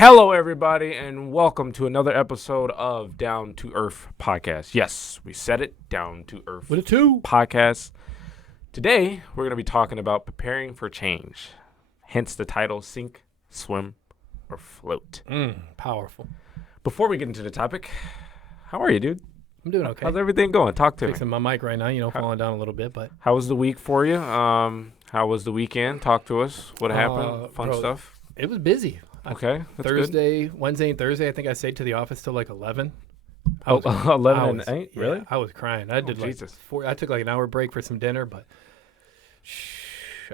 Hello, everybody, and welcome to another episode of Down to Earth Podcast. Yes, we said it, Down to Earth With a two. Podcast. Today, we're going to be talking about preparing for change, hence the title, Sink, Swim, or Float. Powerful. Before we get into the topic, how are you, dude? I'm doing okay. How's everything going? Talk to me. Fixing my mic right now, falling down a little bit, but How was the week for you? How was the weekend? Talk to us. What happened? Fun bro, stuff? it was busy. Okay, that's Thursday, Wednesday, and Thursday, I think I stayed to the office till like 11. good. 11 and 8? Yeah, Really? I was crying. I did Jesus. I took like an hour break for some dinner, but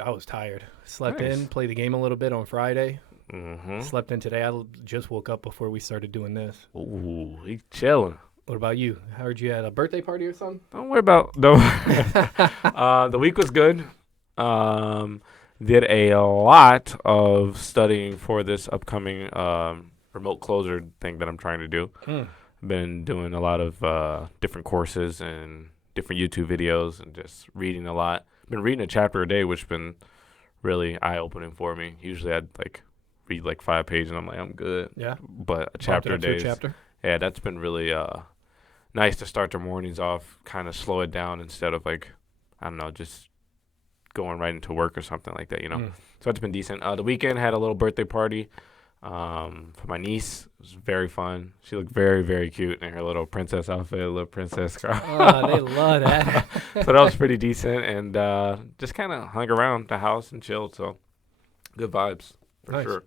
I was tired. Slept Nice. in, played the game a little bit on Friday. Mm-hmm. Slept in today. Just woke up before we started doing this. Ooh, he chilling. What about you? I heard you had a birthday party or something? Don't worry about the week was good. Did a lot of studying for this upcoming remote closer thing that I'm trying to do. Been doing a lot of different courses and different YouTube videos and just reading a lot. Been reading a chapter a day, which has been really eye-opening for me. Usually I'd read 5 pages and I'm like, I'm good. Yeah. But a chapter a day. Chapter. Yeah, that's been really nice to start their mornings off, kind of slow it down instead of just going right into work or something like that, So it's been decent. The weekend had a little birthday party for my niece. It was very fun. She looked very, very cute in her little princess outfit, little princess girl. Oh, they love that. So that was pretty decent, and just kind of hung around the house and chilled. So good vibes for Nice. sure.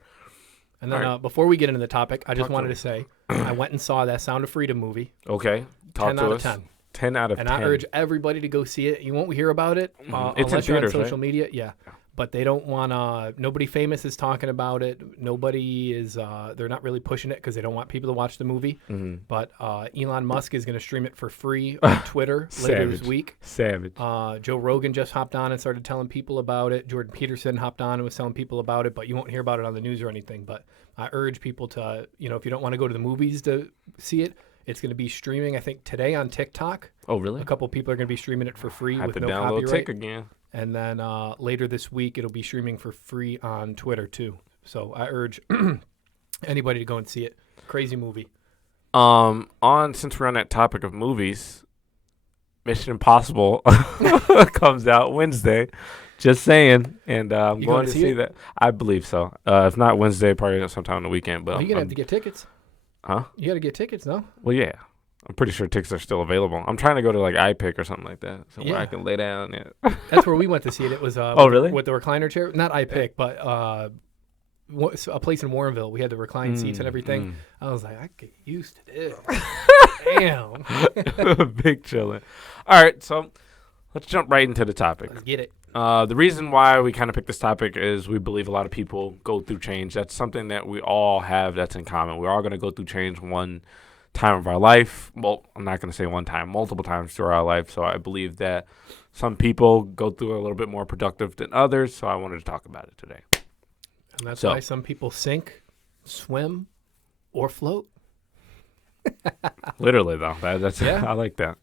And then All right. before we get into the topic, I just Talk to wanted me. to say I went and saw that Sound of Freedom movie. Okay, talk 10 to out us. of 10. 10 out of And 10. I urge everybody to go see it. You won't hear about it It's in unless you're on theaters, social right? media. Yeah. But they don't want nobody famous is talking about it. Nobody is, they're not really pushing it because they don't want people to watch the movie. Mhm. But Elon Musk is going to stream it for free on Twitter later this Savage. week. Savage. Joe Rogan just hopped on and started telling people about it. Jordan Peterson hopped on and was telling people about it, but you won't hear about it on the news or anything. But I urge people to, if you don't want to go to the movies to see it, it's going to be streaming, I think, today on TikTok. Oh, really? A couple people are going to be streaming it for free I have with to no download copyright. Tick again. And then later this week, it'll be streaming for free on Twitter, too. So I urge anybody to go and see it. Crazy movie. Since we're on that topic of movies, Mission Impossible comes out Wednesday. Just saying, and I'm You going going to to see see it? that. I believe so. If not Wednesday, probably sometime on the weekend. But Well, you're going to have to get tickets. Huh? You got to get tickets, no? Well, yeah. I'm pretty sure tickets are still available. I'm trying to go to iPick or something like that, so where I Yeah. can lay down. Yeah. That's where we went to see it. It was really? with the recliner chair. Not iPick, but a place in Warrenville. We had the recline seats and everything. I was like, I get used to this. Damn. Big chillin'. All right, so let's jump right into the topic. Let's get it. The reason why we kind of picked this topic is we believe a lot of people go through change. That's something that we all have that's in common. We're all going to go through change one time of our life. Well, I'm not going to say one time, multiple times through our life. So I believe that some people go through a little bit more productive than others. So I wanted to talk about it today. And that's So- why some people sink, swim, or float. Literally, though. That's Yeah. I like that.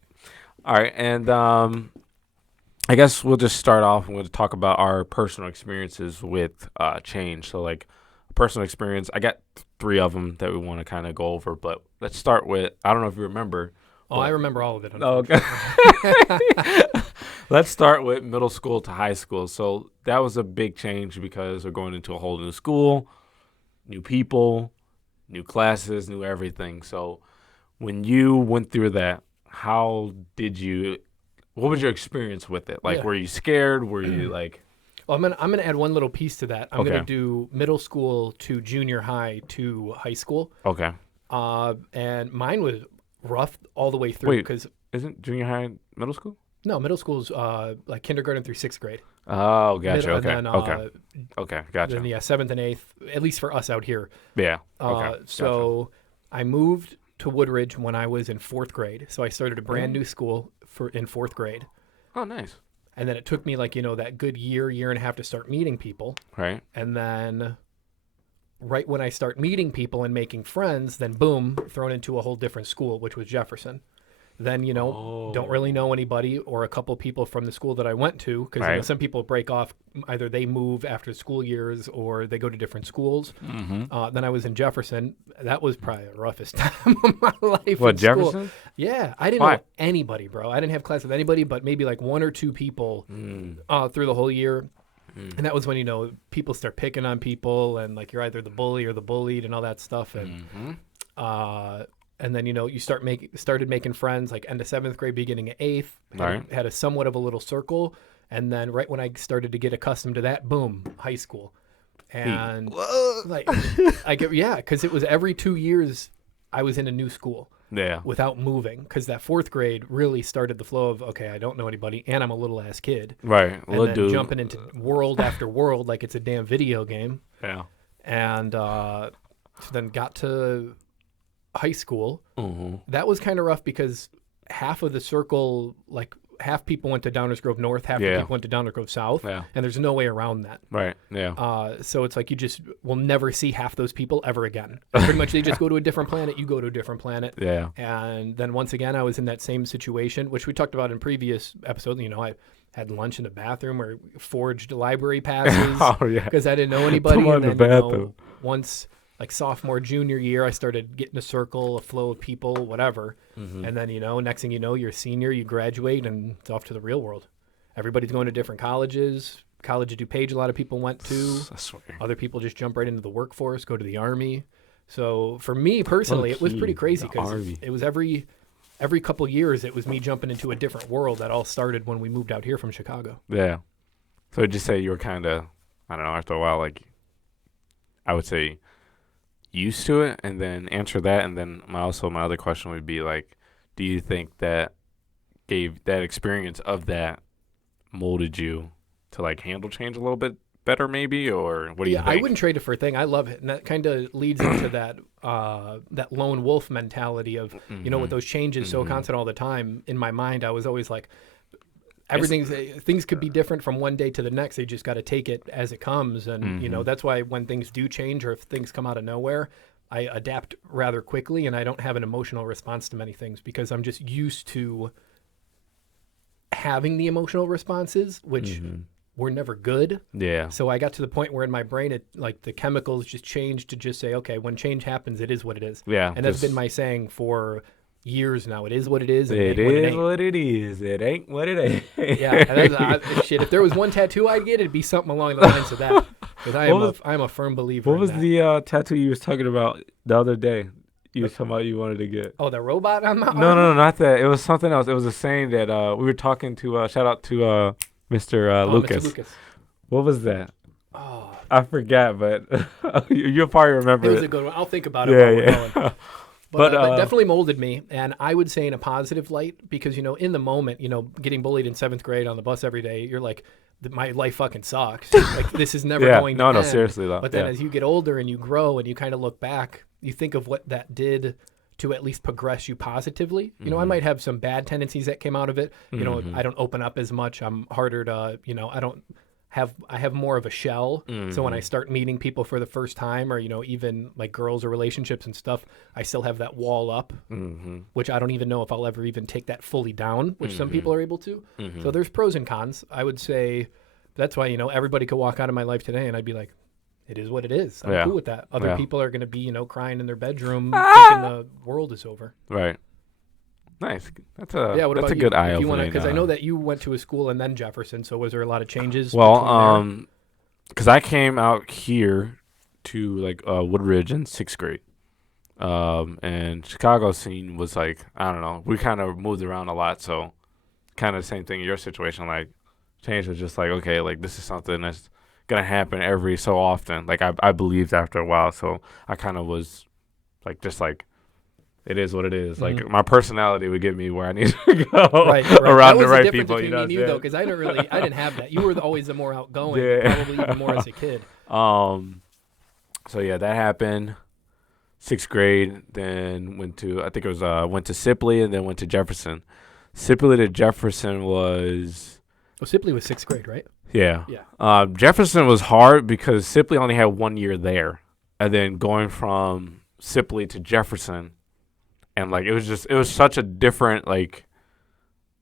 All right, and I guess we'll just start off and we'll talk about our personal experiences with change. So, personal experience, I got 3 of them that we want to kind of go over. But let's start with, I don't know if you remember. Oh, I remember all of it. Oh, okay. Let's start with middle school to high school. So that was a big change because we're going into a whole new school, new people, new classes, new everything. So when you went through that, what was your experience with it? Yeah. Were you scared? Were you Well, I'm gonna add one little piece to that. I'm Okay. gonna do middle school to junior high to high school. okay. And mine was rough all the way through Wait. because Isn't junior high middle school? no, middle school's like kindergarten through 6th grade. Oh, gotcha. Middle- Okay. and then, Okay. Gotcha. Then, yeah, 7th and 8th, at least for us out here. Yeah. Okay. So I moved to Woodridge when I was in 4th grade. So I started a brand new school in 4th grade. Oh, nice. And then it took me that good year and a half to start meeting people. Right. And then right when I start meeting people and making friends, then boom, thrown into a whole different school, which was Jefferson. Then, don't really know anybody or a couple people from the school that I went to because, Right. some people break off. Either they move after school years or they go to different schools. Then I was in Jefferson. That was probably the roughest time of my life What, in school. Jefferson? Yeah, I didn't Why? know anybody, bro. I didn't have class with anybody but maybe like one or two people through the whole year. And that was when, people start picking on people and like you're either the bully or the bullied and all that stuff. And then, you started making friends like end of 7th grade, beginning of 8th. Right. Had a somewhat of a little circle. And then right when I started to get accustomed to that, boom, high school. And because it was every 2 years I was in a new school. Yeah. Without moving, because that 4th grade really started the flow of, okay, I don't know anybody, and I'm a little ass kid. Right. And then jumping into world after world like it's a damn video game. Yeah. And so then got to high school. Mm-hmm. That was kind of rough because half of the circle, like half people went to Downers Grove North, half the people went to Downers Grove South, and there's no way around that. Right, yeah. So it's like you just will never see half those people ever again. Pretty much they just go to a different planet, you go to a different planet. Yeah. And then once again, I was in that same situation, which we talked about in previous episodes. I had lunch in the bathroom or forged library passes because I didn't know anybody. Come on, and the then, bathroom. Once like sophomore, junior year, I started getting a circle, a flow of people, whatever. And then, next thing you know, you're a senior, you graduate, and it's off to the real world. Everybody's going to different colleges. College at DuPage, a lot of people went to. I swear. Other people just jump right into the workforce, go to the Army. So for me personally, it was pretty crazy because it was every couple years, it was me jumping into a different world. That all started when we moved out here from Chicago. Yeah. So just say you were kind of, I don't know, after a while, like, I would say used to it, and then answer that, and then my other question would be like, do you think that experience of that molded you to like handle change a little bit better maybe, or what do you think? I wouldn't trade it for a thing. I love it, and that kind of leads into that that lone wolf mentality of with those changes so constant all the time. In my mind, I was always like, things could be different from one day to the next. They just got to take it as it comes. And, that's why when things do change or if things come out of nowhere, I adapt rather quickly and I don't have an emotional response to many things because I'm just used to having the emotional responses, which were never good. Yeah. So I got to the point where in my brain, the chemicals just changed to just say, okay, when change happens, it is what it is. Yeah. And that's been my saying for years now. It is what it is. And it is what it is. It ain't what it ain't. Yeah, and shit. If there was one tattoo I'd get, it'd be something along the lines of that. Because I'm a firm believer. What was in that. the tattoo you was talking about the other day? You was talking about you wanted to get. Oh, the robot on my arm? No, not that. It was something else. It was a saying that we were talking to. Shout out to Mr. Lucas. Mr. Lucas. What was that? Oh, I forgot, but you'll probably remember it was a good one. I'll think about it while we're going. But definitely molded me, and I would say in a positive light because, in the moment, getting bullied in 7th grade on the bus every day, you're like, my life fucking sucks. Like, this is never going to end. No, seriously, though. But then as you get older and you grow and you kind of look back, you think of what that did to at least progress you positively. I might have some bad tendencies that came out of it. I don't open up as much. I'm harder to, I have more of a shell. So when I start meeting people for the first time or, even like girls or relationships and stuff, I still have that wall up, which I don't even know if I'll ever even take that fully down, which some people are able to. So there's pros and cons. I would say that's why, everybody could walk out of my life today and I'd be like, it is what it is. I'm cool with that. Other people are going to be, crying in their bedroom thinking the world is over. Right. Nice. That's what a about good you? eye opener. Because I know that you went to a school and then Jefferson. So was there a lot of changes? Well, because I came out here to like Woodridge in 6th grade, and Chicago scene was like, I don't know. We kind of moved around a lot, so kind of the same thing in your situation. Like change was just like, okay, like this is something that's gonna happen every so often. Like I believed after a while, so I kind of was like just like. It is what it is. Like my personality would get me where I need to go around the right people. You know, you though, because I didn't have that. You were always the more outgoing, probably even more as a kid. So yeah, that happened. 6th grade, then went to Sipley and then went to Jefferson. Sipley to Jefferson was. Oh, Sipley was 6th grade, right? Yeah. Yeah. Jefferson was hard because Sipley only had 1 year there, and then going from Sipley to Jefferson. and like it was such a different like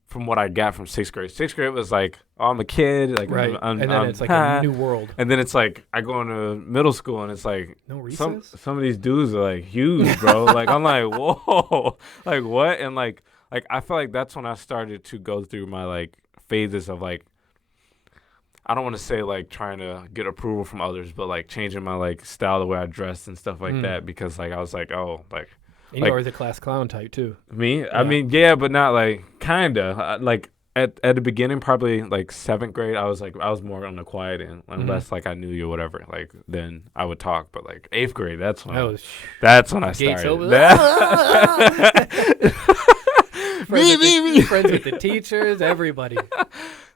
from what I got from sixth grade. Sixth grade was like, oh, I'm a kid, like Right. I'm And then it's like a new world. and then it's like I go into middle school and it's like No recess? some of these dudes are like huge, bro. Like I'm like, whoa, like what? And like I feel like that's when I started to go through my like phases of like I don't want to say like trying to get approval from others, but like changing my like style, the way I dressed and stuff like that, because like I was like, oh, like And you're always a class clown type too. me? Yeah. I mean, yeah, but not like kinda. Like at the beginning, probably like seventh grade, I was more on the quiet end, unless like I knew you or whatever. Like then I would talk. But like eighth grade, that's when I Gates started. over there. Me. Friends with the teachers, everybody.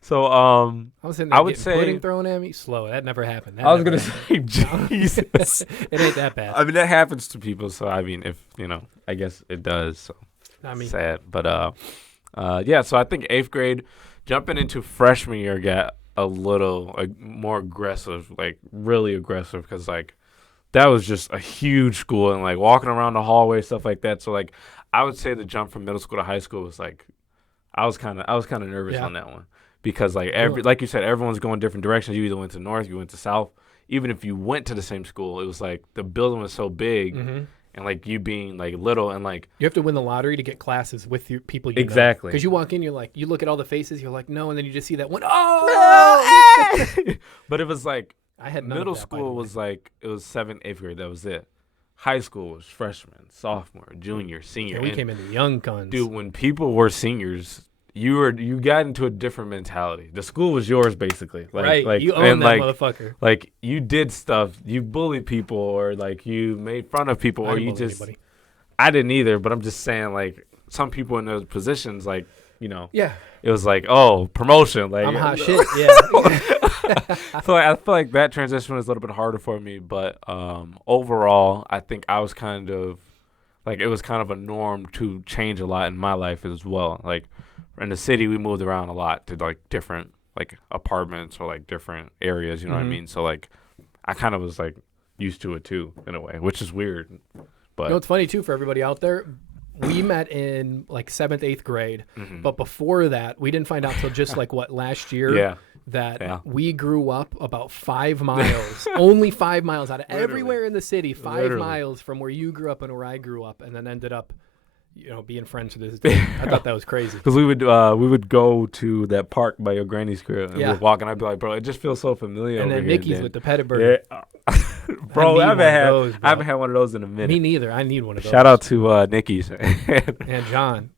So I was sitting there I would getting say pudding thrown at me. Slow. That never happened. That I was never gonna happened. say Jesus. It ain't that bad. I mean that happens to people. So I mean, if I guess it does. So Not me. sad, but yeah. So I think eighth grade, jumping into freshman year, got a little like more aggressive, like really aggressive, because like that was just a huge school and like walking around the hallway, stuff like that. So like I would say the jump from middle school to high school was like I was kind of nervous on that one, because like like you said, everyone's going different directions. You either went to north, you went to south. Even if you went to the same school, it was like the building was so big. And like you being like little and like you have to win the lottery to get classes with your people. You exactly, because you walk in, you're like, you look at all the faces, you're like, no, and then you just see that one. Oh, but it was like I had middle school was like it was 7th, 8th grade. That was it. High school was freshman, sophomore, junior, senior. Yeah, we came into young guns. Dude, when people were seniors, you got into a different mentality. The school was yours basically. Like, right, like, you own that motherfucker. Like you did stuff, you bullied people, or like you made fun of people, or you just. Anybody. I didn't either, but I'm just saying like some people in those positions, like yeah, it was like promotion. Like I'm hot shit. Yeah. So I feel like that transition was a little bit harder for me, but overall, I think I was kind of like it was kind of a norm to change a lot in my life as well. Like in the city, we moved around a lot to like different like apartments or like different areas. You know what I mean? So like I kind of was like used to it too in a way, which is weird. But you know what's funny too for everybody out there? We met in like 7th, 8th grade, but before that, we didn't find out till just like last year that we grew up about 5 miles, only 5 miles out of everywhere in the city, 5 miles from where you grew up and where I grew up, and then ended up, being friends to this day. I thought that was crazy. Because we would go to that park by your granny's crib and we'd walk, and I'd be like, bro, it just feels so familiar. And over then here, Mickey's with the petit bird. Yeah. Bro, I haven't had one of those in a minute. Me neither. I need one of those. Shout out to Nikki's and John.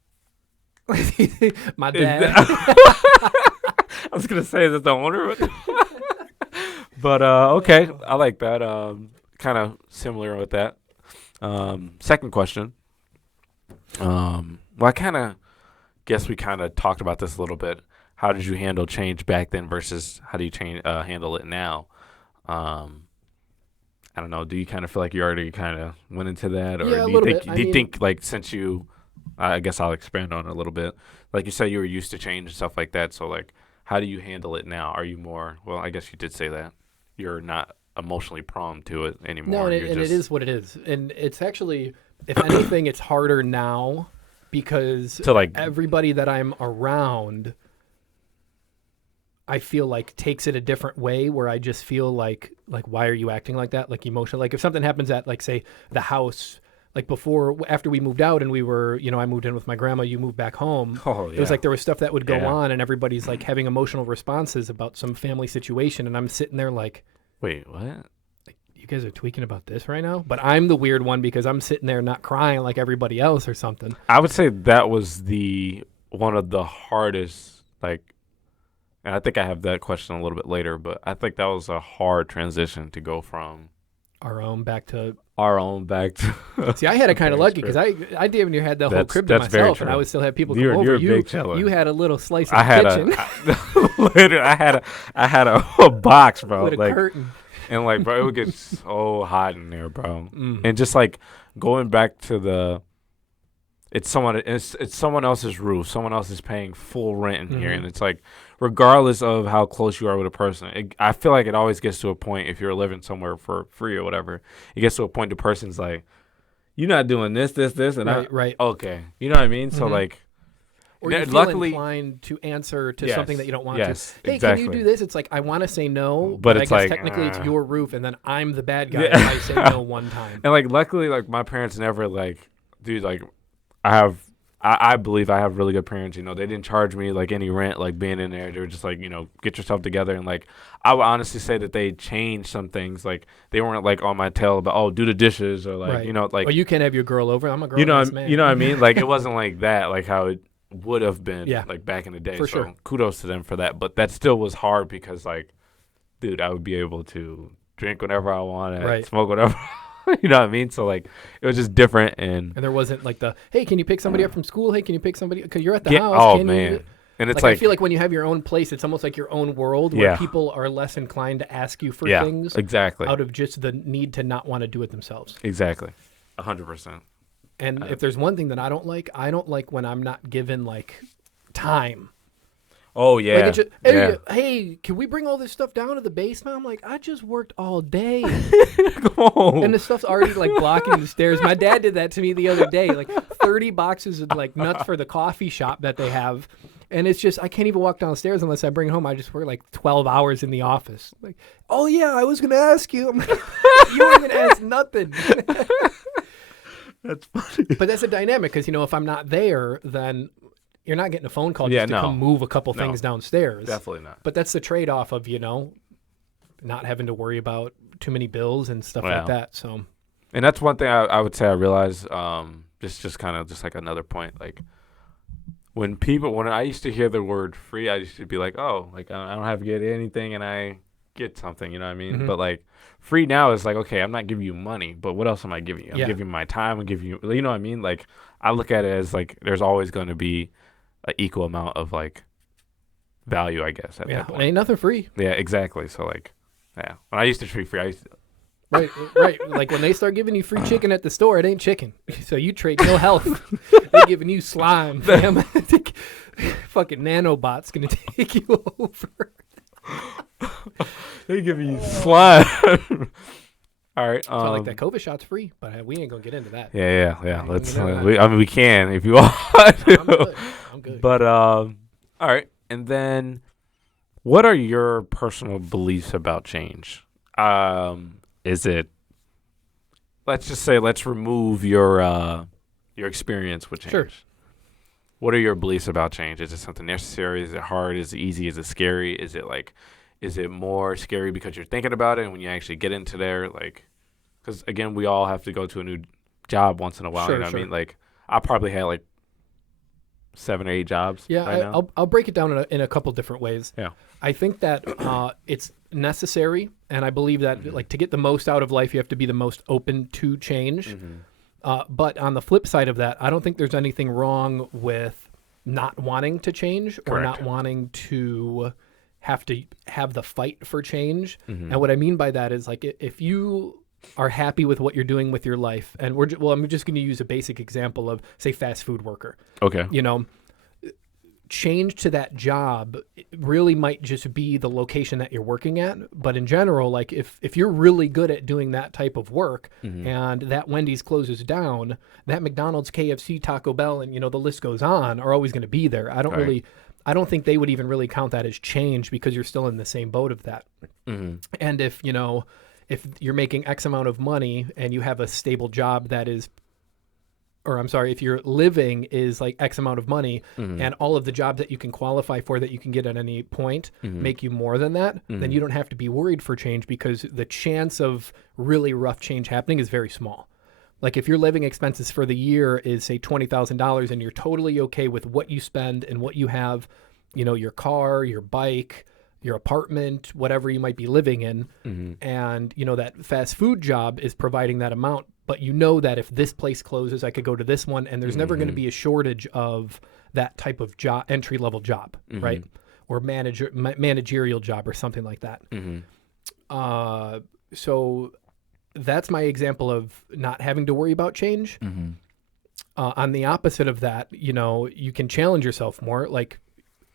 My dad. I was gonna say that the owner, but okay, I like that. Kind of similar with that. Second question. Well, I kind of guess we kind of talked about this a little bit. How did you handle change back then versus how do you handle it now? I don't know. Do you kind of feel like you already kind of went into that, or do you think like since you, I guess I'll expand on it a little bit. Like you said, you were used to change and stuff like that. So like, how do you handle it now? Are you more? Well, I guess you did say that you're not emotionally prone to it anymore. No, and it is what it is, and it's actually, if anything, it's harder now because to like everybody that I'm around, I feel like takes it a different way, where I just feel like why are you acting like that? Like emotional. Like if something happens at like say the house, like after we moved out and we were, I moved in with my grandma, you moved back home. Oh, yeah. It was like there was stuff that would go on and everybody's like having emotional responses about some family situation. And I'm sitting there like, wait, what? Like, you guys are tweaking about this right now? But I'm the weird one because I'm sitting there not crying like everybody else or something. I would say that was one of the hardest, like, and I think I have that question a little bit later, but I think that was a hard transition to go from our own back to. See, I had it kind of lucky because I damn near had the whole crib to myself, and I would still have people come over. You had a little slice of kitchen. I had a box, bro, with a curtain, and like, bro, it would get so hot in there, bro, and just like going back to it's someone else's roof, someone else is paying full rent in here, and it's like, regardless of how close you are with a person, I feel like it always gets to a point, if you're living somewhere for free or whatever, it gets to a point the person's like, you're not doing this, and Right. okay. You know what I mean? So Mhm. like, Or you feel luckily, inclined to answer to yes, something that you don't want to. yes, Hey, can you exactly. do this? It's like I want to say no, But but I it's guess like, technically it's your roof, and then I'm the bad guy yeah. if I say no one time. And like, luckily, like my parents never like, dude, like, I have. I believe I have really good parents. You know, they didn't charge me like any rent, like being in there. They were just like, you know, get yourself together. And like, I would honestly say that they changed some things. Like, they weren't like on my tail about, oh, do the dishes or like, you Right. know, like, Oh, you can't have your girl over. I'm a you grown know, ass man. you know what I mean? Like, it wasn't like that, like how it would have been Yeah, like back in the day. for So sure. kudos to them for that. But that still was hard because like, dude, I would be able to drink whenever I wanted, Right. smoke whatever. You know what I mean? So like, it was just different and And there wasn't like the, hey, can you pick somebody up from school? Hey, can you pick somebody? Because you're at the get. house. Oh Can man, you? and it's Like, I like feel like when you have your own place, it's almost like your own world where yeah, people are less inclined to ask you for yeah, things exactly, out of just the need to not want to do it themselves. exactly, 100%. And if there's one thing that I don't like when I'm not given like time. Oh Like yeah, it's just, yeah. hey, can we bring all this stuff down to the basement? I'm like, I just worked all day. Come on. And the stuff's already like blocking the stairs. My dad did that to me the other day, like 30 boxes of like nuts for the coffee shop that they have. And it's just, I can't even walk downstairs unless I bring it home. I just work like 12 hours in the office. Like, oh yeah, I was going to ask you. I'm like, you weren't going to ask nothing. That's funny. But that's a dynamic because, you know, if I'm not there, then you're not getting a phone call Yeah, just to no. come move a couple No. things downstairs. Definitely not. But that's the trade-off of, you know, not having to worry about too many bills and stuff Wow. like that. So, And that's one thing I would say I realized. Just kind of just like another point. Like when I used to hear the word free, I used to be like, oh, like I don't have to get anything, and I get something. You know what I mean? Mhm. But like free now is like, okay, I'm not giving you money, but what else am I giving you? I'm Yeah. giving you my time. I'm giving you, you know what I mean? Like I look at it as like there's always going to be an equal amount of like value, I guess, at yeah, that point. ain't nothing free. Yeah, exactly. So like, yeah, when I used to treat free, I used to, Right. Like when they start giving you free chicken at the store, it ain't chicken. So you trade no health. They're giving you slime, fam. Fucking nanobot's gonna take you over. they give you slime. All right. So I like that COVID shot's free, but we ain't gonna get into that. Yeah. Yeah, Let's. you know, I mean, we can if you want. I'm good. I'm good. But all right. And then, what are your personal beliefs about change? Is it? Let's just say let's remove your experience with change. Sure. What are your beliefs about change? Is it something necessary? Is it hard? Is it easy? Is it scary? Is it more scary because you're thinking about it and when you actually get into there, like, because again, we all have to go to a new job once in a while. Sure, You know what sure. I mean? Like, I probably had like 7 or 8 jobs. Yeah, right now. I'll break it down in a couple different ways. Yeah. I think that it's necessary, and I believe that like to get the most out of life, you have to be the most open to change. Mm-hmm. But on the flip side of that, I don't think there's anything wrong with not wanting to change or Correct. not wanting to have the fight for change. Mm-hmm. And what I mean by that is like if you are happy with what you're doing with your life, and I'm just going to use a basic example of say fast food worker. Okay. You know, change to that job really might just be the location that you're working at. But in general, like if you're really good at doing that type of work Mm-hmm. and that Wendy's closes down, that McDonald's, KFC, Taco Bell, and, you know, the list goes on are always going to be there. Right. I don't think they would even really count that as change because you're still in the same boat of that. Mm-hmm. And if you're making X amount of money and you have a stable job that is, or I'm sorry, if your living is like X amount of money Mm-hmm. and all of the jobs that you can qualify for that you can get at any point Mm-hmm. make you more than that, Mm-hmm. then you don't have to be worried for change because the chance of really rough change happening is very small. Like if your living expenses for the year is say $20,000 and you're totally okay with what you spend and what you have, you know, your car, your bike, your apartment, whatever you might be living in, Mm-hmm. and you know that fast food job is providing that amount, but you know that if this place closes, I could go to this one, and there's never going to Mhm. be a shortage of that type of job, entry level job, Mhm. right? Or managerial job or something like that. Mm-hmm. So that's my example of not having to worry about change. Mm-hmm. On the opposite of that, you know, you can challenge yourself more. Like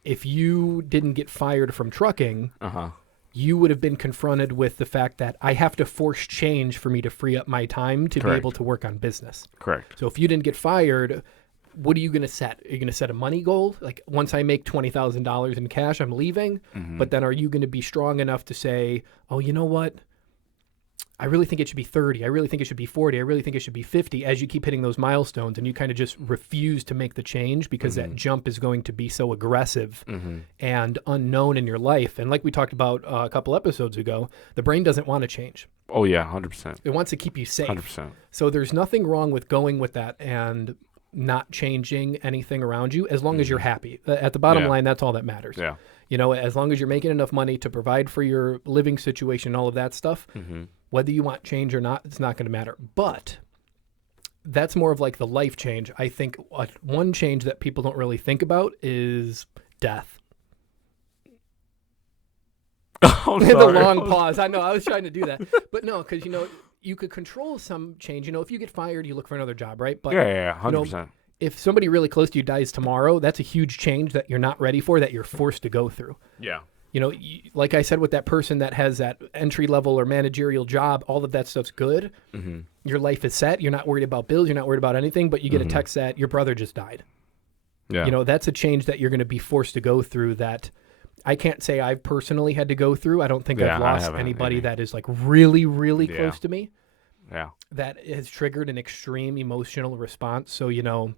if you didn't get fired from trucking, Uh-huh. you would have been confronted with the fact that I have to force change for me to free up my time to be Correct. able to work on business. Correct. So if you didn't get fired, what are you going to set? Are you going to set a money goal? Like, once I make $20,000 in cash, I'm leaving. But then are you going to be strong enough to say, oh, you know what? I really think it should be 30. I really think it should be 40. I really think it should be 50, as you keep hitting those milestones and you kind of just refuse to make the change because that jump is going to be so aggressive and unknown in your life. And like we talked about a couple episodes ago, the brain doesn't want to change. Oh, yeah, 100%. It wants to keep you safe. 100%. So there's nothing wrong with going with that and not changing anything around you as long as you're happy. At the bottom line, that's all that matters. Yeah. You know, as long as you're making enough money to provide for your living situation, all of that stuff, whether you want change or not, it's not going to matter. But that's more of like the life change. I think one change that people don't really think about is death. Oh, The sorry. long pause. I know, I was trying to do that. But no, because, you know, you could control some change. You know, if you get fired, you look for another job, right? But Yeah, 100%. if somebody really close to you dies tomorrow, that's a huge change that you're not ready for, that you're forced to go through. Yeah. You know, like I said, with that person that has that entry level or managerial job, all of that stuff's good. Your life is set. You're not worried about bills. You're not worried about anything, but you get a text that your brother just died. Yeah. You know, that's a change that you're going to be forced to go through that I can't say I've personally had to go through. I don't think Yeah, I've I lost haven't anybody any. that is like really, really Yeah. close to me. Yeah. That has triggered an extreme emotional response. So, you know,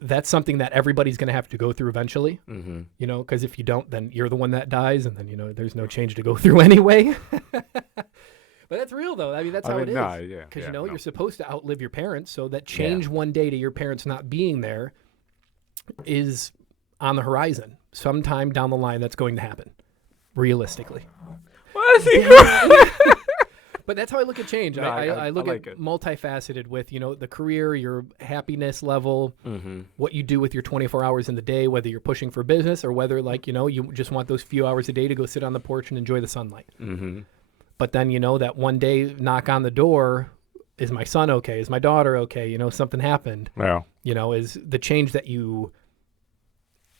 that's something that everybody's going to have to go through eventually, you know, because if you don't, then you're the one that dies, and then, you know, there's no change to go through anyway. But that's real, though. I mean, that's how it is. Nah, yeah. Because, yeah, you know, no. you're supposed to outlive your parents, so that change one day to your parents not being there is on the horizon. Sometime down the line, that's going to happen, realistically. Why is he But that's how I look at change. No, I look like at it. multifaceted with, you know, the career, your happiness level, Mm-hmm. what you do with your 24 hours in the day, whether you're pushing for business or whether, like, you know, you just want those few hours a day to go sit on the porch and enjoy the sunlight. Mm-hmm. But then, you know, that one day knock on the door, is my son okay? Is my daughter okay? You know, something happened. Yeah. You know, is the change that you,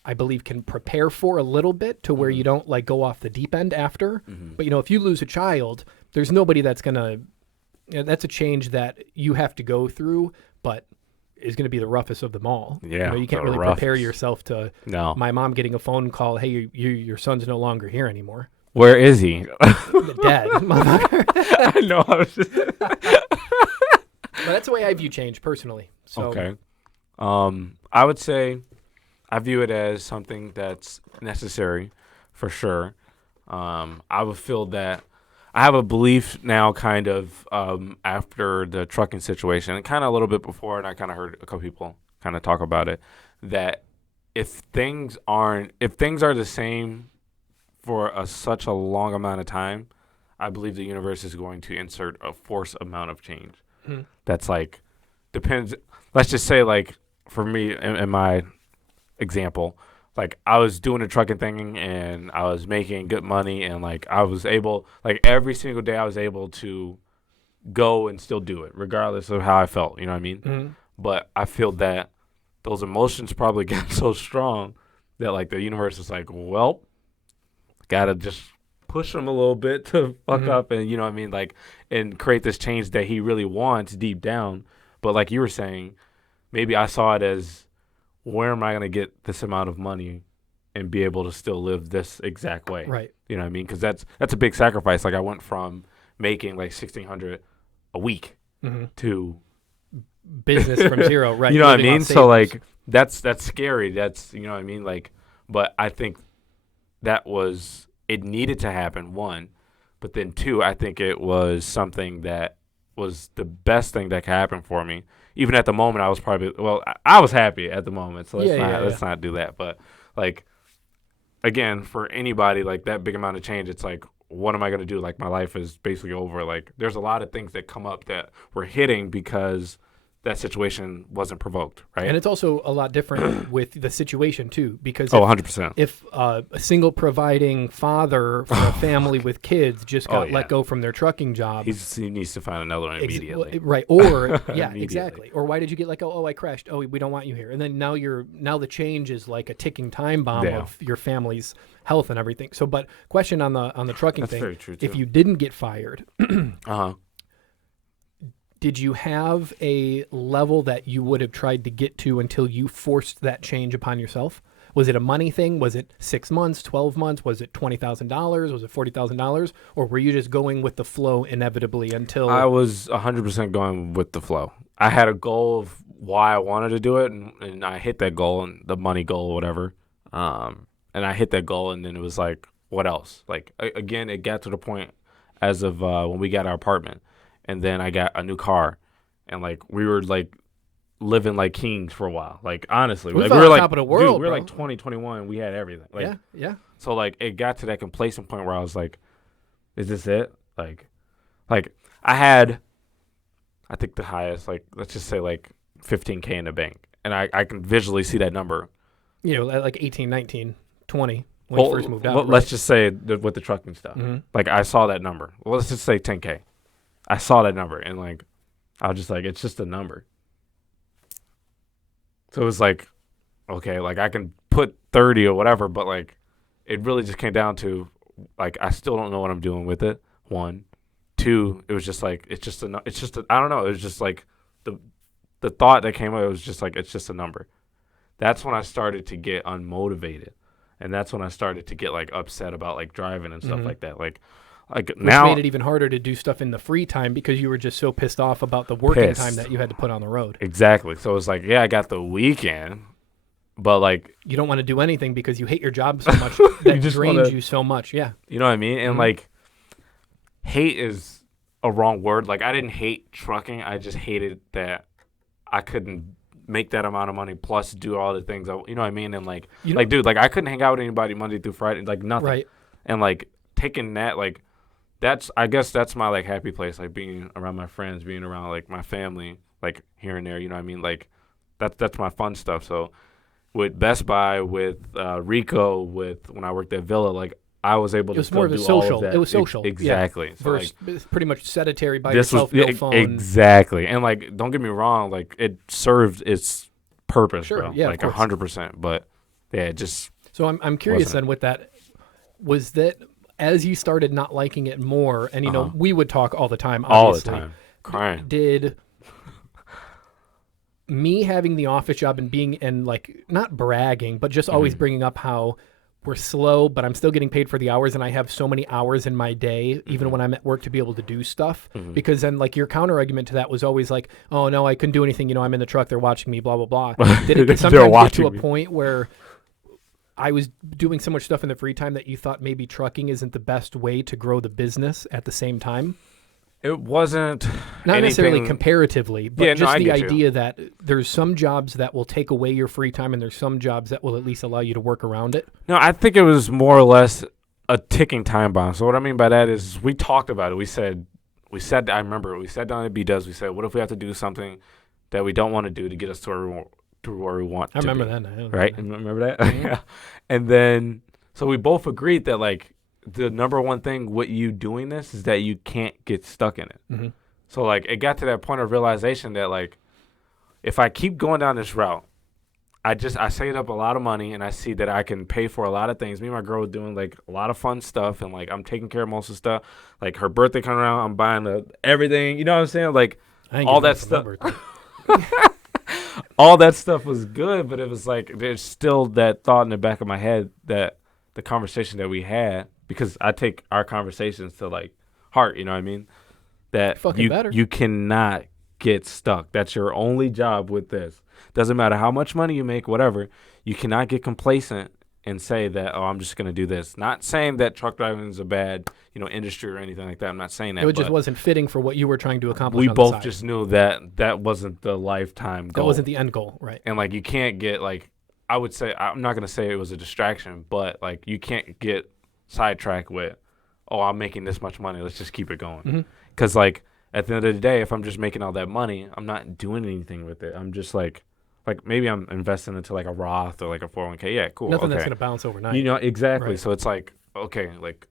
I believe, can prepare for a little bit to where you don't like go off the deep end after. But, you know, if you lose a child, there's nobody that's going to, you know, that's a change that you have to go through, but is going to be the roughest of them all. Yeah, You know, you can't the really prepare roughest. yourself to No. my mom getting a phone call, hey, your son's no longer here anymore. Where is he? Dead, motherfucker. I know. I was just... But that's the way I view change personally. So, Okay. I would say I view it as something that's necessary for sure. I would feel that I have a belief now kind of after the trucking situation and kind of a little bit before, and I kind of heard a couple people kind of talk about it, that if things are the same for such a long amount of time, I believe the universe is going to insert a force amount of change. That's like, depends. Let's just say, like, for me, in my example, like, I was doing a trucking thing and I was making good money, and like I was able, like, every single day I was able to go and still do it regardless of how I felt, you know what I mean? But I feel that those emotions probably got so strong that, like, the universe is like, well, gotta just push him a little bit to fuck up, and, you know what I mean, like, and create this change that he really wants deep down. But like you were saying, maybe I saw it as, where am I going to get this amount of money and be able to still live this exact way? right. You know what I mean? Because that's a big sacrifice. Like, I went from making like $1,600 a week to, Business from zero, right? you know what I living on mean? So, savings. like, that's scary. That's, you know what I mean? Like, but I think it needed to happen, one, but then two, I think it was something that was the best thing that could happen for me. Even at the moment, I was probably, well, I was happy at the moment, so let's not do that. But, like, again, for anybody, like, that big amount of change, it's like, what am I going to do? Like, my life is basically over. Like, there's a lot of things that come up that we're hitting because that situation wasn't provoked, right? And it's also a lot different with the situation too, because Oh, 100%. if a single providing father for a family with kids just Oh, got yeah. let go from their trucking job, He needs to find another one immediately. right? Or yeah, Immediately. exactly. Or why did you get let go? Oh, I crashed. Oh, we don't want you here. And then now the change is like a ticking time bomb Yeah. of your family's health and everything. So, but question on the trucking That's thing: very true, too. if you didn't get fired, Uh-huh. did you have a level that you would have tried to get to until you forced that change upon yourself? Was it a money thing? Was it 6 months, 12 months? Was it $20,000? Was it $40,000? Or were you just going with the flow inevitably until... I was 100% going with the flow. I had a goal of why I wanted to do it, and I hit that goal, and the money goal, whatever. And I hit that goal, and then it was like, what else? Like, again, it got to the point as of when we got our apartment, and then I got a new car, and like we were like living like kings for a while. Like honestly, We like, felt we were on like top of the world, dude, we were bro. like 2021. We had everything. Like, Yeah, yeah. so like it got to that complacent point where I was like, is this it? Like I think the highest, like let's just say like 15K in the bank, and I can visually see that number. You know, like 18, 19, 20 when you first moved out. Let's just say with the trucking stuff. Mm-hmm. Like I saw that number. Well, let's just say 10K. I saw that number, and like I was just like, it's just a number. So it was like, okay, like I can put 30 or whatever, but like it really just came down to like I still don't know what I'm doing with it. One, two, it was just like it's just I don't know. It was just like the thought that came up. It was just like it's just a number. That's when I started to get unmotivated, and that's when I started to get like upset about like driving and stuff Mhm. like that. Like Which now made it even harder to do stuff in the free time because you were just so pissed off about the working Pissed. time that you had to put on the road. exactly. So it's like yeah, I got the weekend, but like You don't want to do anything because you hate your job so much that just drains wanna- you so much. Yeah. you know what I mean? And Mhm. like hate is a wrong word. Like I didn't hate trucking. I just hated that I couldn't make that amount of money plus do all the things. You know what I mean? And like, You know- like dude, like I couldn't hang out with anybody Monday through Friday, like nothing. Right. And like taking that, like I guess that's my like happy place, like being around my friends, being around like my family, like here and there. You know what I mean? Like that's my fun stuff. So with Best Buy, with Rico, with when I worked at Villa, like I was able It to was still more of a do all social. of that. It was social. Yeah. Exactly. So, Versus it's pretty much sedentary by this yourself, was no phone. exactly, and like don't get me wrong, like it served its purpose, Sure, bro. yeah, of like course. 100%. But yeah, it just So I'm curious Wasn't then with that, was that as you started not liking it more, and you know Uh-huh. we would talk all the time, all the obviously, time crying. did me having the office job and being and like not bragging but just always Mhm. bringing up how we're slow but I'm still getting paid for the hours and I have so many hours in my day even Mhm. when I'm at work to be able to do stuff, Mhm. because then like your counter argument to that was always like, oh no, I couldn't do anything, you know, I'm in the truck, they're watching me, blah blah blah. Did it They're sometimes get watching to a me. point where I was doing so much stuff in the free time that you thought maybe trucking isn't the best way to grow the business at the same time? It wasn't Not necessarily anything- comparatively, but Yeah, no, just I the get you. idea that there's some jobs that will take away your free time and there's some jobs that will at least allow you to work around it. No, I think it was more or less a ticking time bomb. So what I mean by that is we talked about it. We said I remember we sat down at B-Dubs. We said, what if we have to do something that we don't want to do to get us to where we want I to remember be? that now. Right? Remember that? Mhm. Yeah. And then so we both agreed that like the number one thing with you doing this is that you can't get stuck in it. Hmm. So like it got to that point of realization that like if I keep going down this route, I saved up a lot of money and I see that I can pay for a lot of things. Me and my girl were doing like a lot of fun stuff and like I'm taking care of most of the stuff. Like her birthday coming around, I'm buying everything. You know what I'm saying? Like I ain't all getting that nothing for my stuff. birthday. all that stuff was good, but it was like there's still that thought in the back of my head that the conversation that we had, because I take our conversations to like heart, you know what I mean? That Fucking better. you cannot get stuck. That's your only job with this. Doesn't matter how much money you make, whatever. You cannot get complacent and say that, oh, I'm just going to do this. Not saying that truck driving is a bad, industry or anything like that. I'm not saying that. It just but wasn't fitting for what you were trying to accomplish. we on the both side. just knew that that wasn't the lifetime goal. That wasn't the end goal, right? And like you can't get like, I would say, I'm not going to say it was a distraction, but like you can't get sidetracked with, oh, I'm making this much money, let's just keep it going. Mhm. Because like at the end of the day, if I'm just making all that money, I'm not doing anything with it. I'm just like maybe I'm investing into like a Roth or like a 401k. Yeah, cool. Nothing that's Okay. going to bounce overnight. You know, exactly. Right. So it's like, okay, like,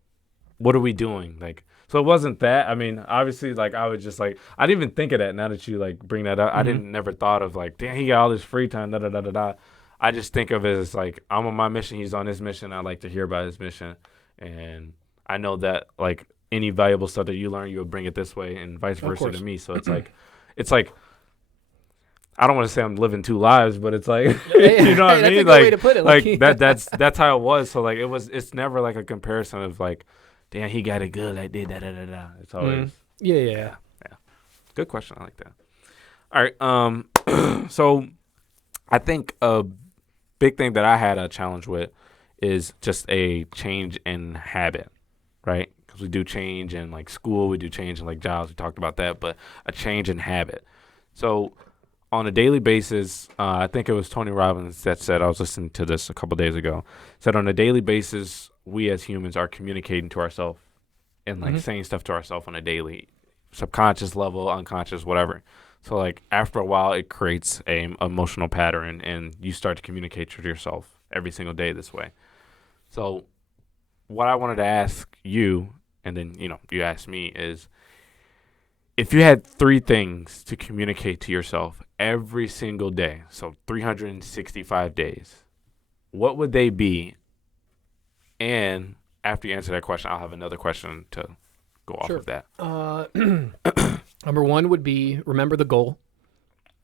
what are we doing? Like, so it wasn't that. I mean, obviously, like, I was just like, I didn't even think of that now that you like bring that up. I Mm-hmm. didn't never thought of like, damn, he got all this free time, da da da da da. I just think of it as like, I'm on my mission, he's on his mission. I like to hear about his mission. And I know that like any valuable stuff that you learn, you'll bring it this way and vice Of versa to course. me. So it's like, I don't want to say I'm living two lives, but it's like Hey, you know what I that's a mean? good way to Like put it. like that's how it was. So like it's never like a comparison of like, damn, he got it good, like did da da da da. It's always Yeah. yeah. Good question. I like that. All right. So I think a big thing that I had a challenge with is just a change in habit, right? Because we do change in like school, we do change in like jobs. We talked about that, but a change in habit. So on a daily basis, I think it was Tony Robbins that said, I was listening to this a couple days ago, said on a daily basis, we as humans are communicating to ourselves and like Mm-hmm. saying stuff to ourselves on a daily, subconscious level, unconscious, whatever. So like after a while, it creates a emotional pattern and you start to communicate to yourself every single day this way. So what I wanted to ask you, and then, you asked me is, if you had three things to communicate to yourself every single day, so 365 days, what would they be? And after you answer that question, I'll have another question to go off Sure. of that. Number one would be remember the goal,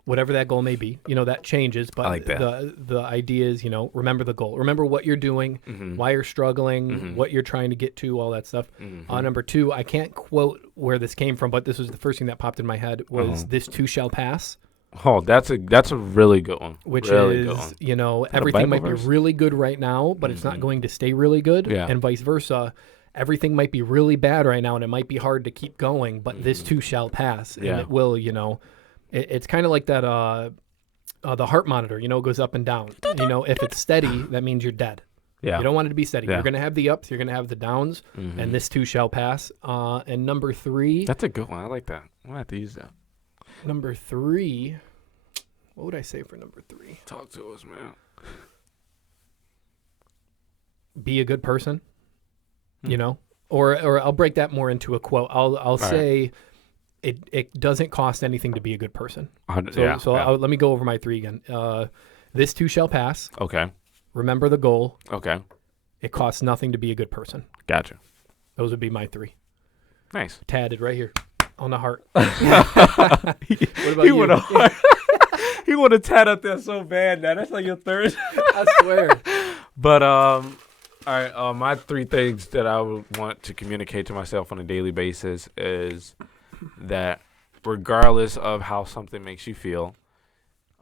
whatever that goal may be. That changes, but I like that. the idea is, remember the goal. Remember what you're doing, Mm-hmm. why you're struggling, Mhm. what you're trying to get to, all that stuff. Mm-hmm. Number two, I can't quote where this came from, but this was the first thing that popped in my head was Uh-huh. this too shall pass, Oh, that's a really good one. which really is, good one. a everything Bible might verse? be really good right now, but it's not Mhm. going to stay really good, Yeah. and vice versa. Everything might be really bad right now, and it might be hard to keep going, but this Mhm. too shall pass, Yeah. and it will. It's kind of like that. The heart monitor, goes up and down. If it's steady, that means you're dead. Yeah. You don't want it to be steady. Yeah. You're going to have the ups, you're going to have the downs, Mhm. and this too shall pass. And number three, That's a good one. I like that. I'm gonna have to use that. what would I say for number three? Talk to us, man. Be a good person. Hmm. Or I'll break that more into a quote. I'll right. say it doesn't cost anything to be a good person. So Yeah. let me go over my three again. This too shall pass. Okay. Remember the goal. Okay. It costs nothing to be a good person. Gotcha. Those would be my three. Nice. Tatted right here on the heart. He What about you? He would have tat up there so bad now. That's like your third. I swear. But all right. My three things that I would want to communicate to myself on a daily basis is that regardless of how something makes you feel,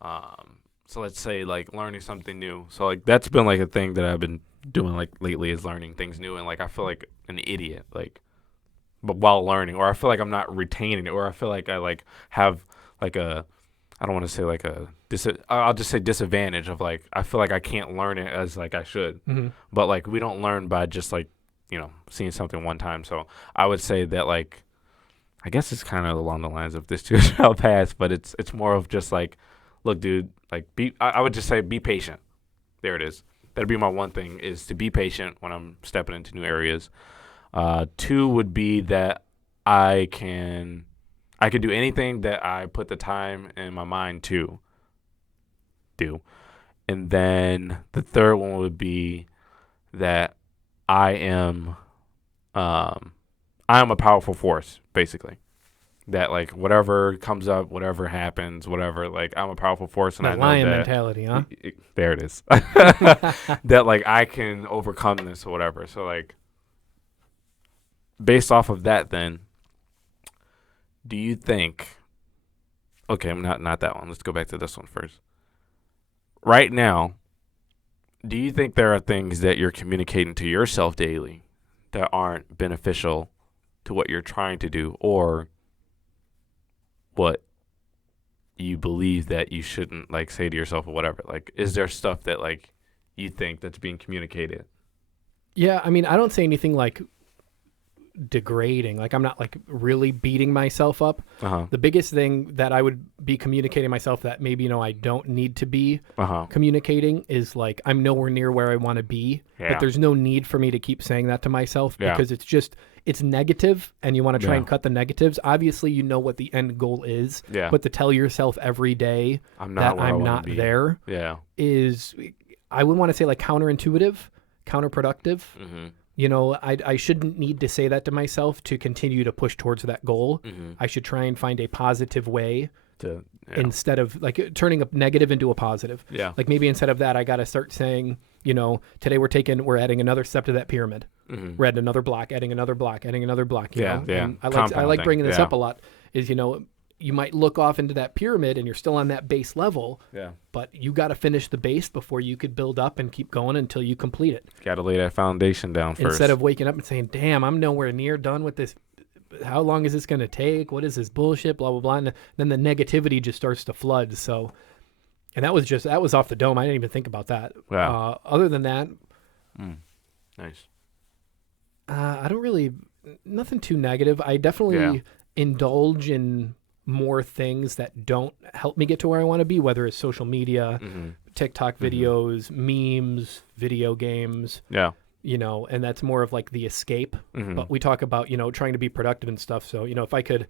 so let's say like learning something new. So like that's been like a thing that I've been doing like lately is learning things new, and like I feel like an idiot like, but while learning, or I feel like I'm not retaining it, or I feel like I like have like a, I don't want to say like a I'll just say disadvantage of like I feel like I can't learn it as like I should. Mm-hmm. But like we don't learn by just like seeing something one time. So I would say that like I guess it's kind of along the lines of this too shall pass, but it's more of just like, look, dude, like I would just say be patient. There it is. That'd be my one thing is to be patient when I'm stepping into new areas. Two would be that I can do anything that I put the time in my mind to do. And then the third one would be that I am a powerful force, basically. That like whatever comes up, whatever happens, whatever, like I'm a powerful force, and I That know lion that mentality, huh? there it is. That like I can overcome this or whatever. So like based off of that, then do you think? Okay, not that one. Let's go back to this one first. Right now, do you think there are things that you're communicating to yourself daily that aren't beneficial to what you're trying to do, or what you believe that you shouldn't like say to yourself or whatever? Like, is there stuff that like you think that's being communicated? Yeah, I mean, I don't say anything like degrading. Like I'm not like really beating myself up. Uh-huh. The biggest thing that I would be communicating myself that maybe, I don't need to be Uh-huh. communicating is like, I'm nowhere near where I want to be, Yeah. but there's no need for me to keep saying that to myself Yeah. because it's negative and you want to try Yeah. and cut the negatives. Obviously, you know what the end goal is, Yeah. but to tell yourself every day I'm that not where I I'm wanna not be. there Yeah. is, I would want to say like counterintuitive, counterproductive. Mm-hmm. I shouldn't need to say that to myself to continue to push towards that goal. Mm-hmm. I should try and find a positive way Yeah. instead of like turning a negative into a positive. Yeah. Like maybe instead of that, I got to start saying, today we're adding another step to that pyramid. Mm-hmm. We're adding another block, adding another block, adding another block. Yeah, know? yeah. And I like Compounding, bringing this yeah. up a lot. Is you might look off into that pyramid and you're still on that base level, Yeah. but you got to finish the base before you could build up and keep going until you complete it. Got to lay that foundation down first. Instead of waking up and saying, "Damn, I'm nowhere near done with this. How long is this going to take? What is this bullshit? Blah blah blah." And then the negativity just starts to flood. So, and that was off the dome. I didn't even think about that. Yeah. Other than that, Nice. I don't really nothing too negative. I definitely indulge in more things that don't help me get to where I want to be, whether it's social media, Mm-hmm. TikTok videos, memes, video games. Yeah. And that's more of like the escape. Mm-hmm. But we talk about, trying to be productive and stuff. So, if I could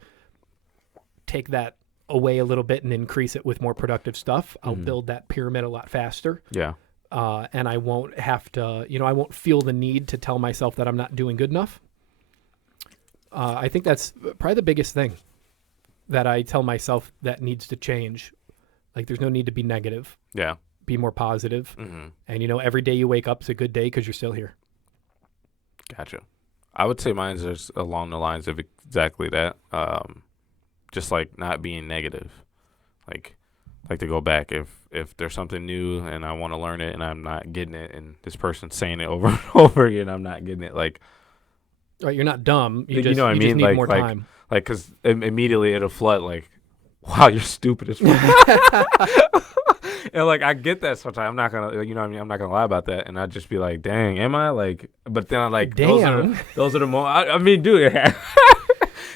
take that away a little bit and increase it with more productive stuff, I'll build that pyramid a lot faster. Yeah. And I won't have to, I won't feel the need to tell myself that I'm not doing good enough. I think that's probably the biggest thing that I tell myself that needs to change. Like there's no need to be negative. Yeah. Be more positive. Mm-hmm. And, every day you wake up is a good day because you're still here. Gotcha. I would say mine's just along the lines of exactly that. Just like not being negative. Like to go back if there's something new and I want to learn it and I'm not getting it and this person's saying it over and over again, I'm not getting it. Like, Right, you're not dumb. You You just, know what I you just mean? need more time. like, cause immediately it'll flood like, wow, you're stupid as fuck. And like, I get that sometimes. I'm not gonna, you know what I mean? I'm not gonna lie about that. And I'd just be like, dang, am I? Like, but then I'm like, Damn. those are the more, I mean, dude,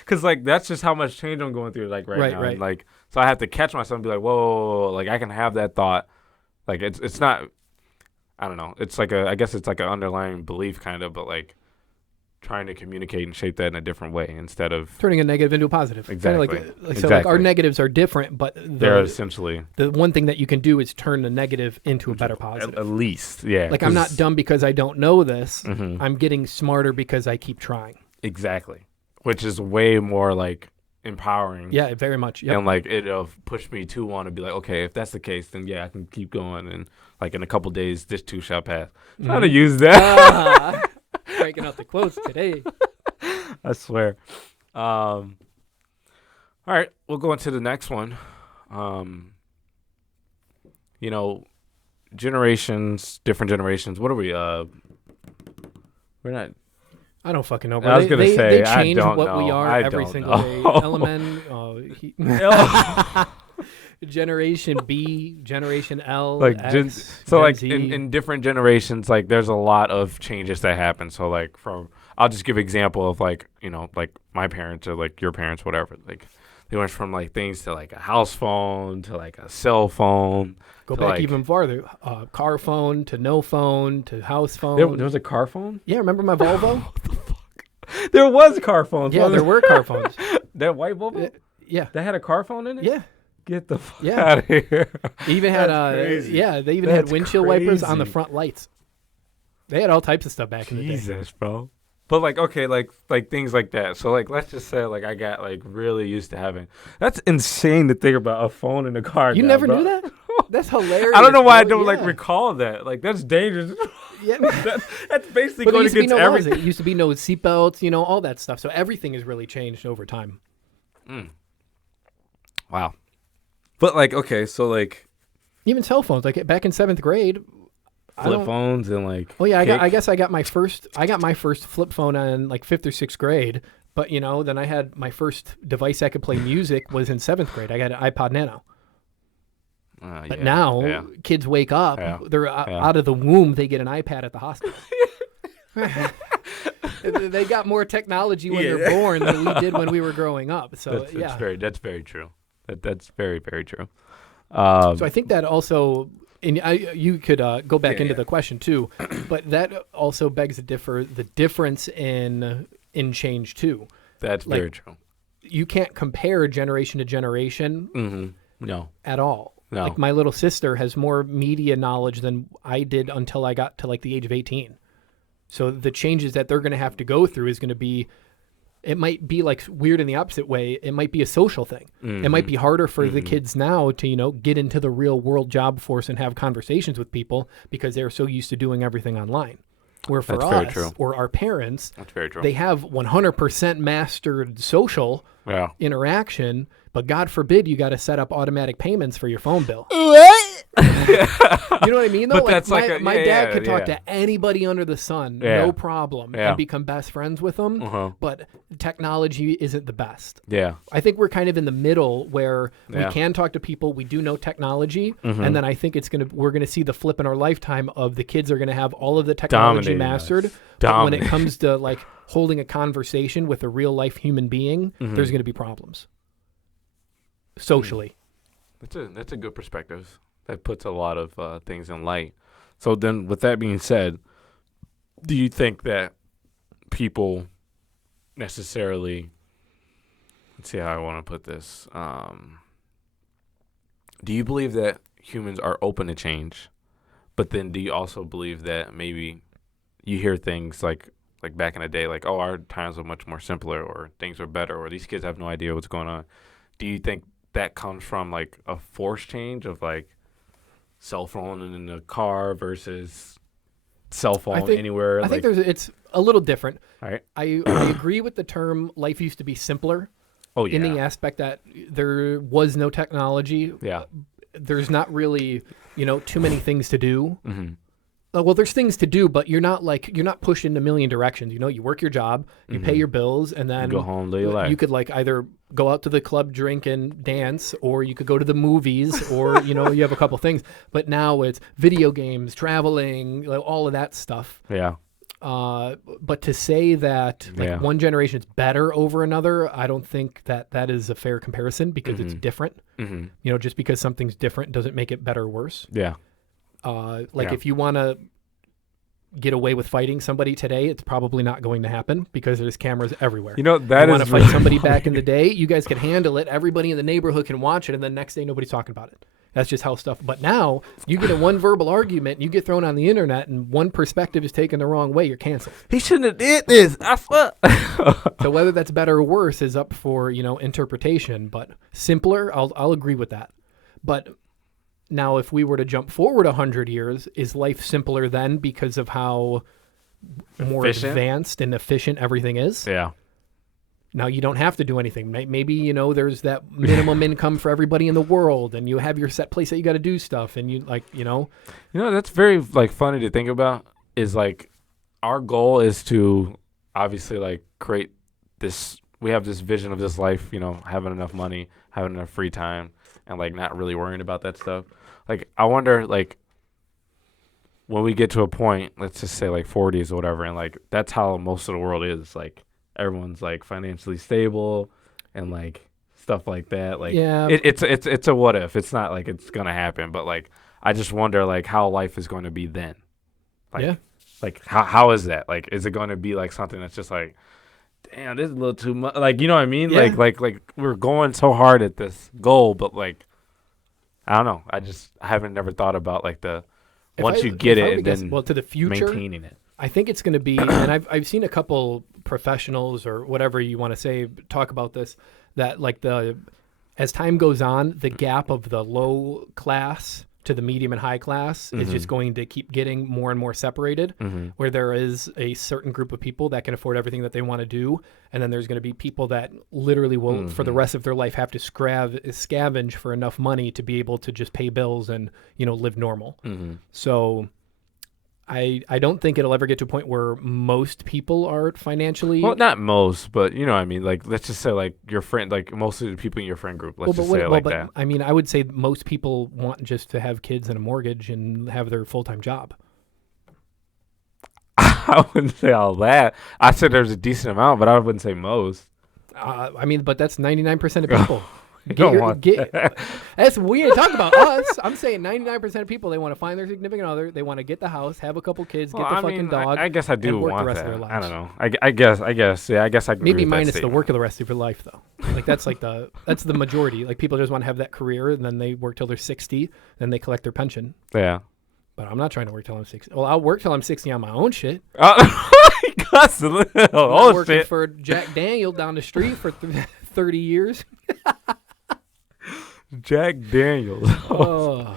cause like, that's just how much change I'm going through like right now. Right. And like, so I have to catch myself and be like, whoa, like I can have that thought. Like it's not, I don't know. It's like I guess it's like an underlying belief kind of, but like trying to communicate and shape that in a different way instead of Turning a negative into a positive. Exactly. Kinda so like our Exactly. negatives are different, but they're essentially the one thing that you can do is turn the negative into a better at positive. least, yeah. Like I'm not dumb because I don't know this. Mhm. I'm getting smarter because I keep trying. Exactly, which is way more like empowering. Yeah, very much. Yep. And like it'll push me to want to be like, okay, if that's the case, then yeah, I can keep going. And like in a couple days, this too shall pass. Trying to use that. Breaking out the quotes today. I swear. All right, we'll go into the next one. Generations, different generations. What are we? We're not. I don't fucking know. I was gonna say, they I change don't what we know. are I every don't single know. day. Generation B, Generation L, Like X, so Gen like Z. in different generations, like there's a lot of changes that happen. So like I'll just give an example of like like my parents or like your parents, whatever. Like they went from like things to like a house phone to like a cell phone. Go to, back like, even farther. Car phone to no phone to house phone. There was a car phone. Yeah, remember my Volvo? There was car phones. Yeah, there were car phones. That white Volvo. Yeah. That had a car phone in it. Yeah. Get the fuck Yeah. out of here. They even had That's crazy. they even had That's windshield wipers on the crazy. front lights. They had all types of stuff back in the day. Jesus, bro. But like, okay, like things like that. So like, let's just say like I got like really used to having. That's insane to think about a phone in a car. You now, never bro. knew that? That's hilarious. I don't know why I bro. don't like Yeah. recall that. Like that's dangerous. Yeah. That's basically But there going used to be against no laws. everything. It used to be no seatbelts, all that stuff. So everything has really changed over time. Wow. But like, okay, so like Even cell phones, like back in 7th grade. flip phones and like. Oh yeah, kick. I guess I got my first flip phone in like 5th or 6th grade. But then I had my first device I could play music was in 7th grade. I got an iPod Nano. But now kids wake up, Yeah. they're out of the womb, they get an iPad at the hospital. They got more technology when they're born than we did when we were growing up. So That's very true. That's very, very true. So I think that also, and you could go back into yeah. the question too, but that also begs the difference in change too. That's Like, very true. You can't compare generation to generation No, at all. no. Like my little sister has more media knowledge than I did until I got to like the age of 18. So the changes that they're going to have to go through is going to be, it might be like weird in the opposite way. It might be a social thing. It might be harder for the kids now to, get into the real world job force and have conversations with people because they're so used to doing everything online. Where for That's very us true. or our parents, That's very true. they have 100% mastered social Yeah. interaction, but God forbid you got to set up automatic payments for your phone bill. What? You know what I mean? Though, But that's my dad could talk yeah. to anybody under the sun, Yeah. no problem, Yeah. and become best friends with them. Uh-huh. But technology isn't the best. Yeah. I think we're kind of in the middle where Yeah. we can talk to people, we do know technology, and then I think we're gonna see the flip in our lifetime of the kids are gonna have all of the technology Dominating mastered. us. But when it Dominating. comes to like holding a conversation with a real life human being, there's gonna be problems socially. That's a good perspective. That puts a lot of things in light. So then, with that being said, do you think that people necessarily? Let's see how I want to put this. Do you believe that humans are open to change, but then do you also believe that maybe you hear things like back in the day, like, oh, our times were much more simpler, or things were better, or these kids have no idea what's going on? Do you think that comes from like a forced change of like cell phone in the car versus cell phone anywhere? I think it's a little different. All right. I agree with the term life used to be simpler Oh yeah. in the aspect that there was no technology. Yeah. There's not really, too many things to do. Mm-hmm. Well, there's things to do, but you're not pushed in a million directions. You work your job, you pay your bills, and then Go home, live your life. you could like either go out to the club, drink and dance, or you could go to the movies, or you have a couple things. But now it's video games, traveling, like, all of that stuff. Yeah. But to say that one generation is better over another, I don't think that is a fair comparison because it's different. Mm-hmm. Just because something's different doesn't make it better or worse. Yeah. If you want to get away with fighting somebody today, it's probably not going to happen because there's cameras everywhere. That you want is to fight somebody back in the day, you guys can handle it. Everybody in the neighborhood can watch it, and then next day nobody's talking about it. That's just how stuff. But now you get in one verbal argument, and you get thrown on the internet, and one perspective is taken the wrong way, you're canceled. He shouldn't have did this. I swear. So whether that's better or worse is up for interpretation. But simpler, I'll agree with that. But now, if we were to jump forward 100 years, is life simpler then because of how more advanced and efficient everything is? Yeah. Now you don't have to do anything. Maybe, there's that minimum income for everybody in the world, and you have your set place that you got to do stuff, and that's very funny to think about. Is our goal is to obviously create this. We have this vision of this life, having enough money, having enough free time, and not really worrying about that stuff. I wonder when we get to a point, let's just say 40s or whatever, and that's how most of the world is. Everyone's financially stable and stuff like that. It's a what if. It's not it's gonna happen, but I just wonder how life is going to be then. How is that? Is it going to be something that's just damn, this is a little too much. You know what I mean? Yeah. Like we're going so hard at this goal, but I don't know. I haven't never thought about once you get it and then to the future, maintaining it. I think it's going to be, and I've seen a couple professionals or whatever you want to say talk about this, that as time goes on, the gap of the low class to the medium and high class is just going to keep getting more and more separated, where there is a certain group of people that can afford everything that they want to do, and then there's going to be people that literally will, for the rest of their life, have to scavenge for enough money to be able to just pay bills and live normal. So I don't think it'll ever get to a point where most people are financially. Well, not most, but you know what I mean. Let's just say your friend, most of the people in your friend group. Let's just say it that. I mean, I would say most people want just to have kids and a mortgage and have their full-time job. I wouldn't say all that. I said there's a decent amount, but I wouldn't say most. I mean, but that's 99% of people. You don't want that. That's we ain't talking about us. I'm saying 99% of people, they want to find their significant other, they want to get the house, have a couple kids, Well, get the I fucking mean, dog. I guess I do and work the want rest of that. their I lives. don't know. Yeah, I guess I agree Maybe with that minus the statement. work of the rest of your life, though. Like that's that's the majority. Like people just want to have that career, and then they work till they're 60, then they collect their pension. Yeah. But I'm not trying to work till I'm 60. Well, I'll work till I'm 60 on my own shit. Gus, I'm not oh working shit. for Jack Daniel down the street for 30 years. Jack Daniels. Oh.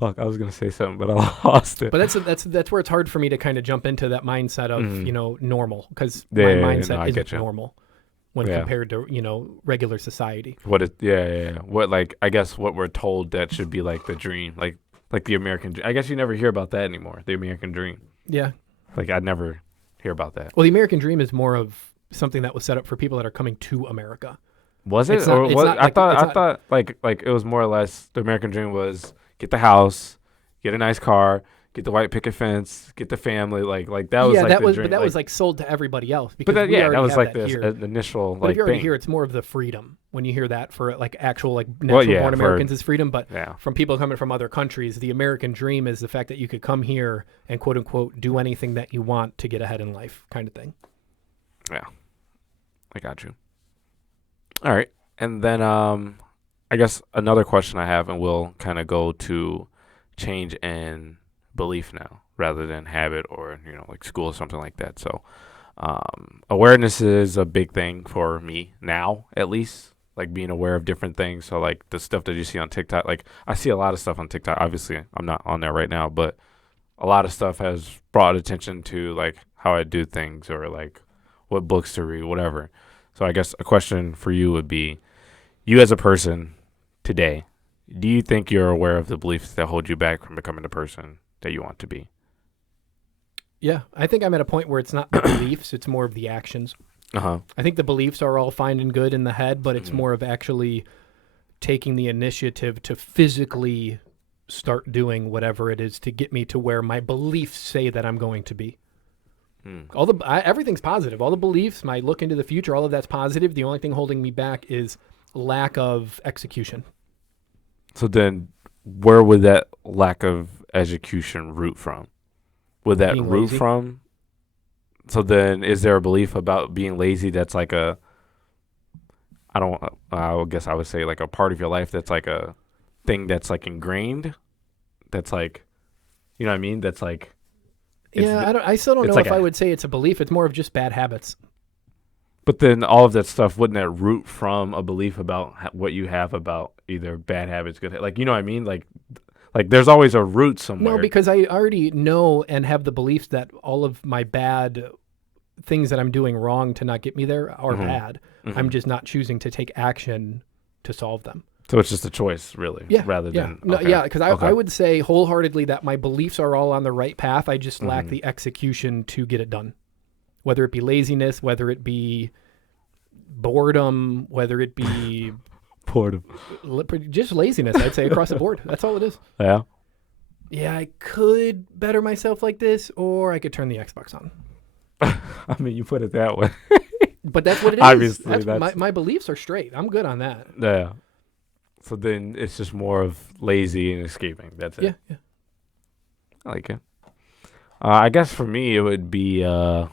Fuck, I was gonna say something, but I lost it. But that's where it's hard for me to kind of jump into that mindset of normal, because Yeah, my yeah, mindset no, I isn't get you. normal when Yeah. compared to regular society. Yeah. What, like, I guess what we're told that should be like the dream, like the American dream. I guess you never hear about that anymore. The American dream. Yeah. Like I never hear about that. Well, the American dream is more of something that was set up for people that are coming to America. Was it? It's not- Or it's what? not I like- thought it's I not- thought like it was more or less the American dream was get the house, get a nice car, get the white picket fence, get the family. Like that was yeah, like that the was, dream. but that was like sold to everybody else because But that, we yeah, already that was have like that this here. initial But like if you're already thing. here, it's more of the freedom. When you hear that for like actual like Well, natural yeah, born for- Americans is freedom, but Yeah. from people coming from other countries, the American dream is the fact that you could come here and quote unquote do anything that you want to get ahead in life, kind of thing. Yeah. I got you. All right. And then I guess another question I have, and we'll kind of go to change in belief now rather than habit or, like school or something like that. So awareness is a big thing for me now, at least, like being aware of different things. So like the stuff that you see on TikTok, like I see a lot of stuff on TikTok. Obviously, I'm not on there right now, but a lot of stuff has brought attention to like how I do things or like what books to read, whatever. So I guess a question for you would be, you as a person today, do you think you're aware of the beliefs that hold you back from becoming the person that you want to be? Yeah, I think I'm at a point where it's not the beliefs, it's more of the actions. Uh-huh. I think the beliefs are all fine and good in the head, but it's Mhm. more of actually taking the initiative to physically start doing whatever it is to get me to where my beliefs say that I'm going to be. Everything's positive. All the beliefs, my look into the future, all of that's positive. The only thing holding me back is lack of execution. So then where would that lack of execution root from? Would that Being root lazy. from? So then is there a belief about being lazy that's like I guess I would say like a part of your life that's like a thing that's like ingrained? That's like, you know what I mean? That's like, it's Yeah, I still don't it's know like if I would say it's a belief. It's more of just bad habits. but then all of that stuff, wouldn't that root from a belief about what you have about either bad habits, good, like, you know what I mean? Like there's always a root somewhere. No, because I already know and have the beliefs that all of my bad things that I'm doing wrong to not get me there are Mhm. bad. Mhm. I'm just not choosing to take action to solve them. So it's just a choice, really, Yeah, rather yeah. than No, okay. yeah, because Okay. I would say wholeheartedly that my beliefs are all on the right path. I just lack Mhm. the execution to get it done. Whether it be laziness, whether it be boredom, whether it be Boredom. just laziness, I'd say across the board. That's all it is. Yeah. Yeah, I could better myself like this, or I could turn the Xbox on. I mean, you put it that way. But that's what it is. Obviously, that's that's- my beliefs are straight. I'm good on that. Yeah. So then it's just more of lazy and escaping. That's it. Yeah. I like it. I guess for me it would be I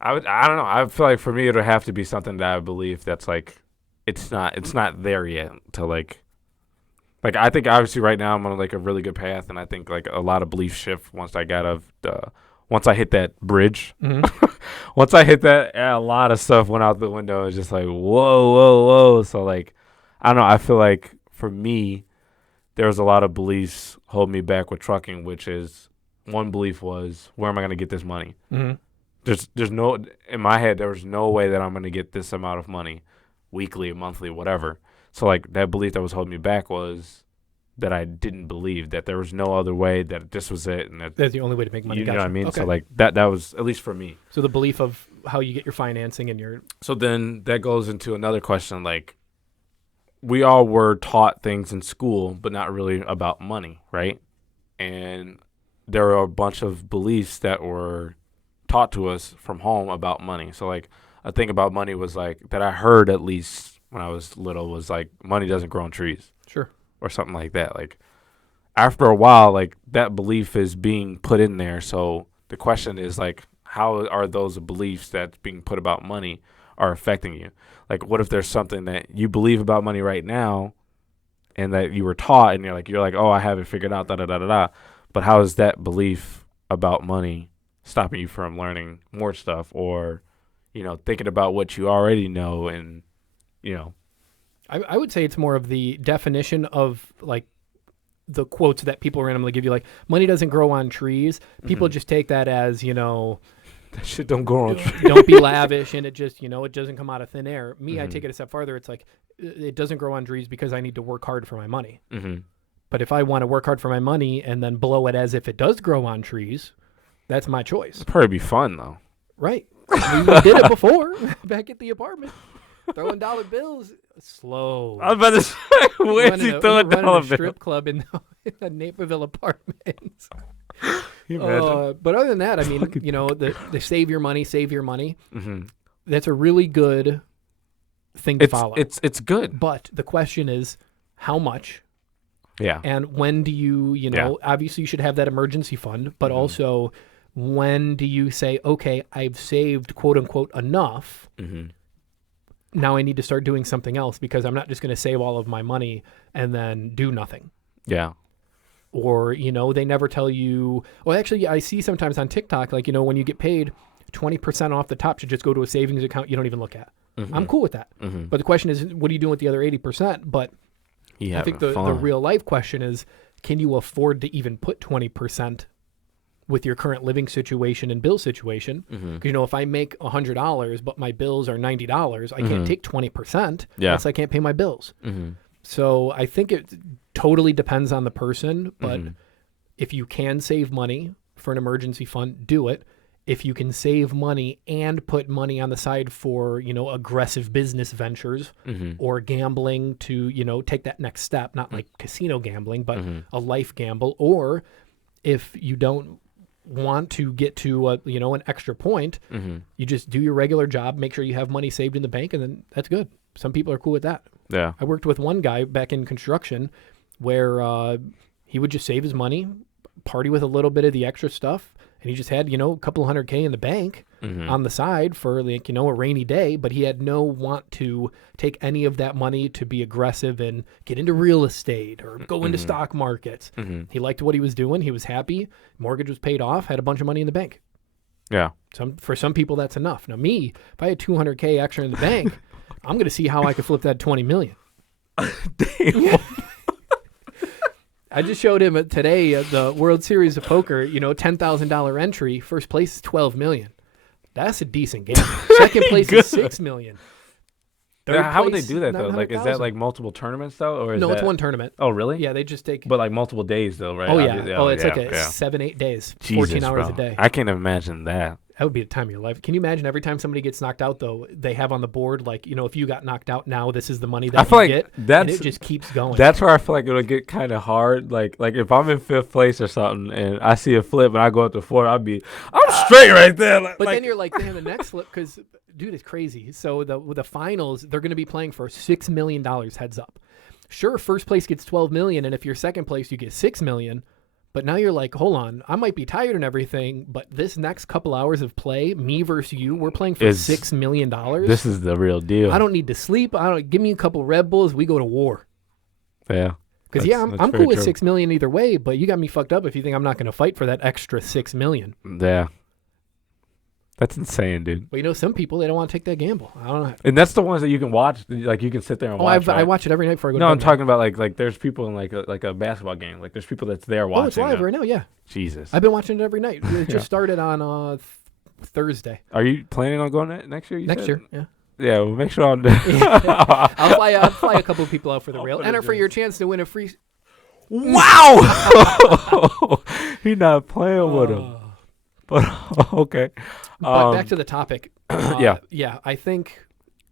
don't know. I feel like for me it would have to be something that I believe that's like it's not there yet to like I think obviously right now I'm on like a really good path, and I think like a lot of belief shift once I hit that bridge. Mm-hmm. Once I hit that, a lot of stuff went out the window. It's just like whoa. So like I don't know. I feel like for me, there was a lot of beliefs hold me back with trucking, which is one belief was, where am I going to get this money? Mm-hmm. There's no, in my head, there was no way that I'm going to get this amount of money weekly, monthly, whatever. So like that belief that was holding me back was that I didn't believe that there was no other way, that this was it. And that, That's the only way to make money. you know Gotcha. what I mean? Okay. So like that was, at least for me. So the belief of how you get your financing and your So then that goes into another question. Like we all were taught things in school, but not really about money, right? And there are a bunch of beliefs that were taught to us from home about money. So like a thing about money was like that I heard at least when I was little was like money doesn't grow on trees Sure. or something like that. Like after a while, like that belief is being put in there. So the question is like, how are those beliefs that's being put about money are affecting you? Like, what if there's something that you believe about money right now, and that you were taught, and you're like, oh, I have it figured out, da da da da da. But how is that belief about money stopping you from learning more stuff, or, thinking about what you already know, and you know, I would say it's more of the definition of like the quotes that people randomly give you, like money doesn't grow on trees. People just take that as, that shit don't grow on trees. don't be lavish, and it just, it doesn't come out of thin air. Me, I take it a step farther. It's like, it doesn't grow on trees because I need to work hard for my money. But if I want to work hard for my money and then blow it as if it does grow on trees, that's my choice. It'd probably be fun though. Right. We did it before back at the apartment. Throwing dollar bills slow. I was about to say, where's he throwing dollar bills? Strip club in the Naperville apartments. You imagine? But other than that, I mean, the save your money. That's a really good thing to follow. It's good. But the question is, how much? Yeah. And when do you, obviously you should have that emergency fund, but also when do you say, okay, I've saved quote unquote enough. Now I need to start doing something else because I'm not just going to save all of my money and then do nothing. Yeah. Or, they never tell you, well, actually I see sometimes on TikTok, like, when you get paid, 20% off the top should just go to a savings account you don't even look at. I'm cool with that. But the question is, what are you doing with the other 80%? But I think the real life question is, can you afford to even put 20% with your current living situation and bill situation? Because, if I make $100, but my bills are $90, I can't take 20%. Yeah. Unless I can't pay my bills. So I think it totally depends on the person. But if you can save money for an emergency fund, do it. If you can save money and put money on the side for, aggressive business ventures or gambling to, take that next step, not like casino gambling, but a life gamble. Or if you don't want to get to an extra point, you just do your regular job, make sure you have money saved in the bank, and then that's good. Some people are cool with that. Yeah. I worked with one guy back in construction where he would just save his money, party with a little bit of the extra stuff, and he just had, a couple $100K in the bank on the side for like, a rainy day, but he had no want to take any of that money to be aggressive and get into real estate or go into stock markets. He liked what he was doing. He was happy. Mortgage was paid off, had a bunch of money in the bank. Yeah. For some people, that's enough. Now me, if I had 200K extra in the bank, I'm going to see how I could flip that 20 million. Damn. I just showed him today at the World Series of Poker, $10,000 entry. First place is $12 million. That's a decent game. Second place is $6 million. How would they do that though? Like, is that like multiple tournaments though, or is no? It's one tournament. Oh, really? Yeah, they just take. But like multiple days though, right? Oh yeah. It's like 7-8 days, Jesus, 14 hours bro. a day. I can't imagine that. That would be the time of your life. Can you imagine every time somebody gets knocked out, though, they have on the board, like, if you got knocked out now, this is the money that you get. And it just keeps going. That's where I feel like it'll get kind of hard. Like if I'm in 5th place or something and I see a flip and I go up to 4, I'm straight right there. But then you're like, damn, the next flip, because, dude, it's crazy. So the finals, they're going to be playing for $6 million heads up. Sure, first place gets $12 million, and if you're second place, you get $6 million. But now you're like, hold on, I might be tired and everything, but this next couple hours of play, me versus you, we're playing for $6 million. This is the real deal. I don't need to sleep. Give me a couple Red Bulls. We go to war. Yeah. Because I'm cool with $6 million either way, but you got me fucked up if you think I'm not going to fight for that extra $6 million. Yeah. That's insane, dude. But some people, they don't want to take that gamble. I don't know. And that's the ones that you can watch. Like you can sit there and watch. I watch it every night before I go to bed. No, I'm now. talking about like there's people in like a basketball game. Like there's people that's there watching. Oh, it's live right now. Yeah. Jesus. I've been watching it every night. It just started on Thursday. Are you planning on going next year? Next year, yeah. Yeah, well, make sure I'm. I'll fly a couple people out for the rail. Enter for your chance to win a free. Wow. He's not playing with him. But okay. But back to the topic. Yeah. Yeah, I think,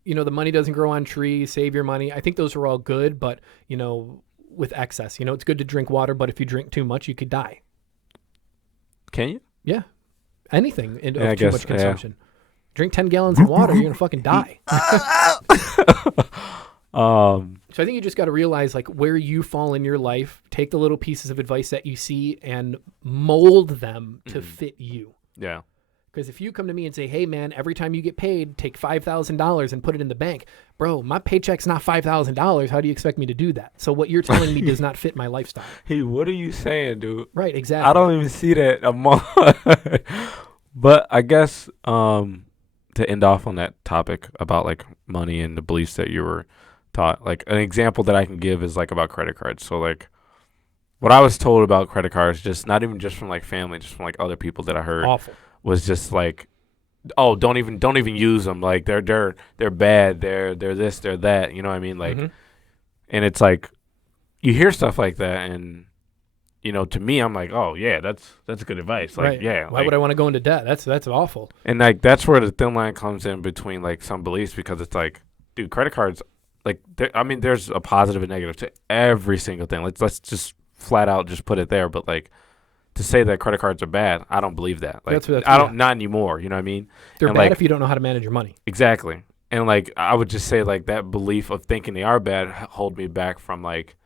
the money doesn't grow on trees, save your money. I think those are all good, but, with excess. It's good to drink water, but if you drink too much, you could die. Can you? Yeah, anything Yeah, I of too guess, much yeah. consumption. Drink 10 gallons of water, you're gonna fucking die. So I think you just got to realize like where you fall in your life. Take the little pieces of advice that you see and mold them to fit you. Yeah. Because if you come to me and say, "Hey, man, every time you get paid, take $5,000 and put it in the bank," bro, my paycheck's not $5,000. How do you expect me to do that? So what you're telling me does not fit my lifestyle. Hey, what are you saying, dude? Right? Exactly. I don't even see that among. But I guess to end off on that topic about like money and the beliefs that you were taught, like an example that I can give is like about credit cards. So like what I was told about credit cards, just not even just from like family, just from like other people that I heard, Awful. was just like, oh, don't even use them. Like they're bad. They're this, they're that. You know what I mean? Like, and it's like you hear stuff like that, and you know, to me, I'm like, oh yeah, that's good advice. Like, Right. yeah. Why like, would I want to go into debt? That's awful. And like that's where the thin line comes in between like some beliefs, because it's like, dude, credit cards, like, I mean, there's a positive and negative to every single thing. Let's just flat out just put it there. But like to say that credit cards are bad, I don't believe that. Like I don't, not anymore. You know what I mean? They're and bad like, if you don't know how to manage your money. Exactly. And like I would just say like that belief of thinking they are bad hold me back from like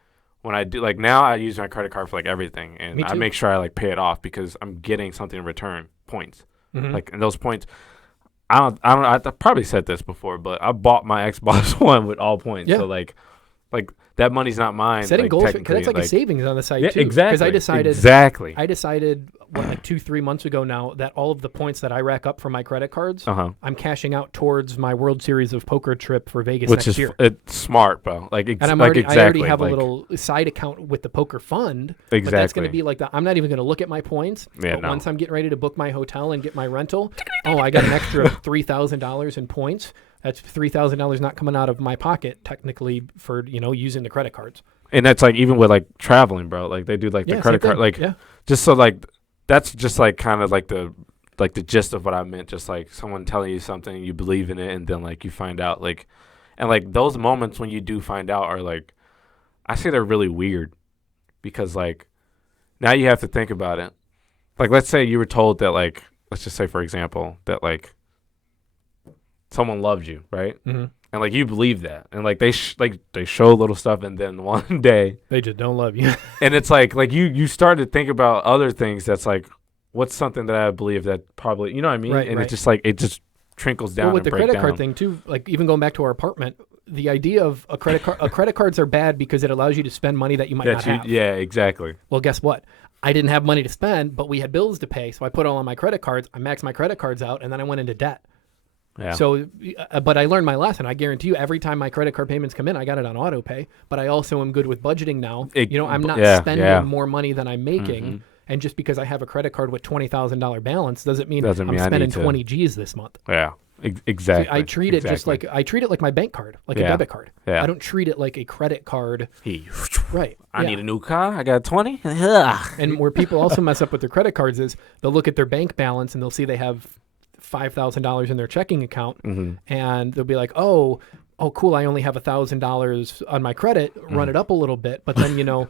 when I do, like now I use my credit card for like everything, and I make sure I like pay it off because I'm getting something in return, points. Like, and those points, I probably said this before, but I bought my Xbox One with all points. So like that money's not mine. Setting like, goals, because that's like a savings on the side too. Exactly. Because I decided like 2-3 months ago now that all of the points that I rack up for my credit cards, I'm cashing out towards my World Series of Poker trip for Vegas next year. It's smart, bro. Like, and I already have a little side account with the poker fund. Exactly. But that's going to be like I'm not even going to look at my points. Yeah, but once I'm getting ready to book my hotel and get my rental, I got an extra $3,000 in points. That's $3,000 not coming out of my pocket technically for using the credit cards. And that's like even with like traveling, bro. Like they do like the credit card, like just so like that's just like kind of like the gist of what I meant. Just like someone telling you something, you believe in it, and then like you find out like, and like those moments when you do find out are like, I say they're really weird, because like now you have to think about it. Like let's say you were told that like, let's just say for example that like someone loved you, right? And like you believe that, and like they show little stuff, and then one day they just don't love you. And it's like you start to think about other things. That's like, what's something that I believe that probably, you know what I mean? Right, and it's just like it just trickles down. Well, with the credit card thing too, like even going back to our apartment, the idea of a credit card, credit cards are bad because it allows you to spend money that you might not have. Yeah, exactly. Well, guess what? I didn't have money to spend, but we had bills to pay, so I put all on my credit cards. I maxed my credit cards out, and then I went into debt. Yeah. So, but I learned my lesson. I guarantee you, every time my credit card payments come in, I got it on auto pay. But I also am good with budgeting now. I'm not spending more money than I'm making. And just because I have a credit card with $20,000 balance doesn't mean I'm spending 20 G's this month. Yeah, exactly. So I treat it just like my bank card, like a debit card. Yeah. I don't treat it like a credit card. Right. I need a new car. I got 20. And where people also mess up with their credit cards is they'll look at their bank balance and they'll see they have $5,000 in their checking account, and they'll be like, oh, cool, I only have $1,000 on my credit, run it up a little bit. But then,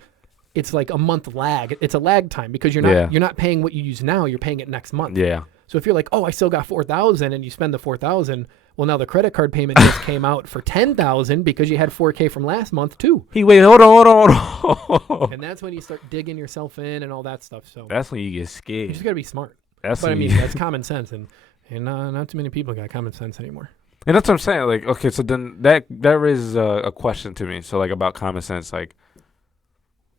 it's like a month lag. It's a lag time because you're not paying what you use now, you're paying it next month. Yeah. So if you're like, oh, I still got $4,000, and you spend the $4,000, well, now the credit card payment just came out for $10,000 because you had $4K from last month too. Wait, hold on. And that's when you start digging yourself in and all that stuff. So that's when you get scared. You just gotta be smart. But I mean, that's common sense, and not too many people got common sense anymore. And that's what I'm saying. Like, okay, so then that raises a question to me. So like about common sense, like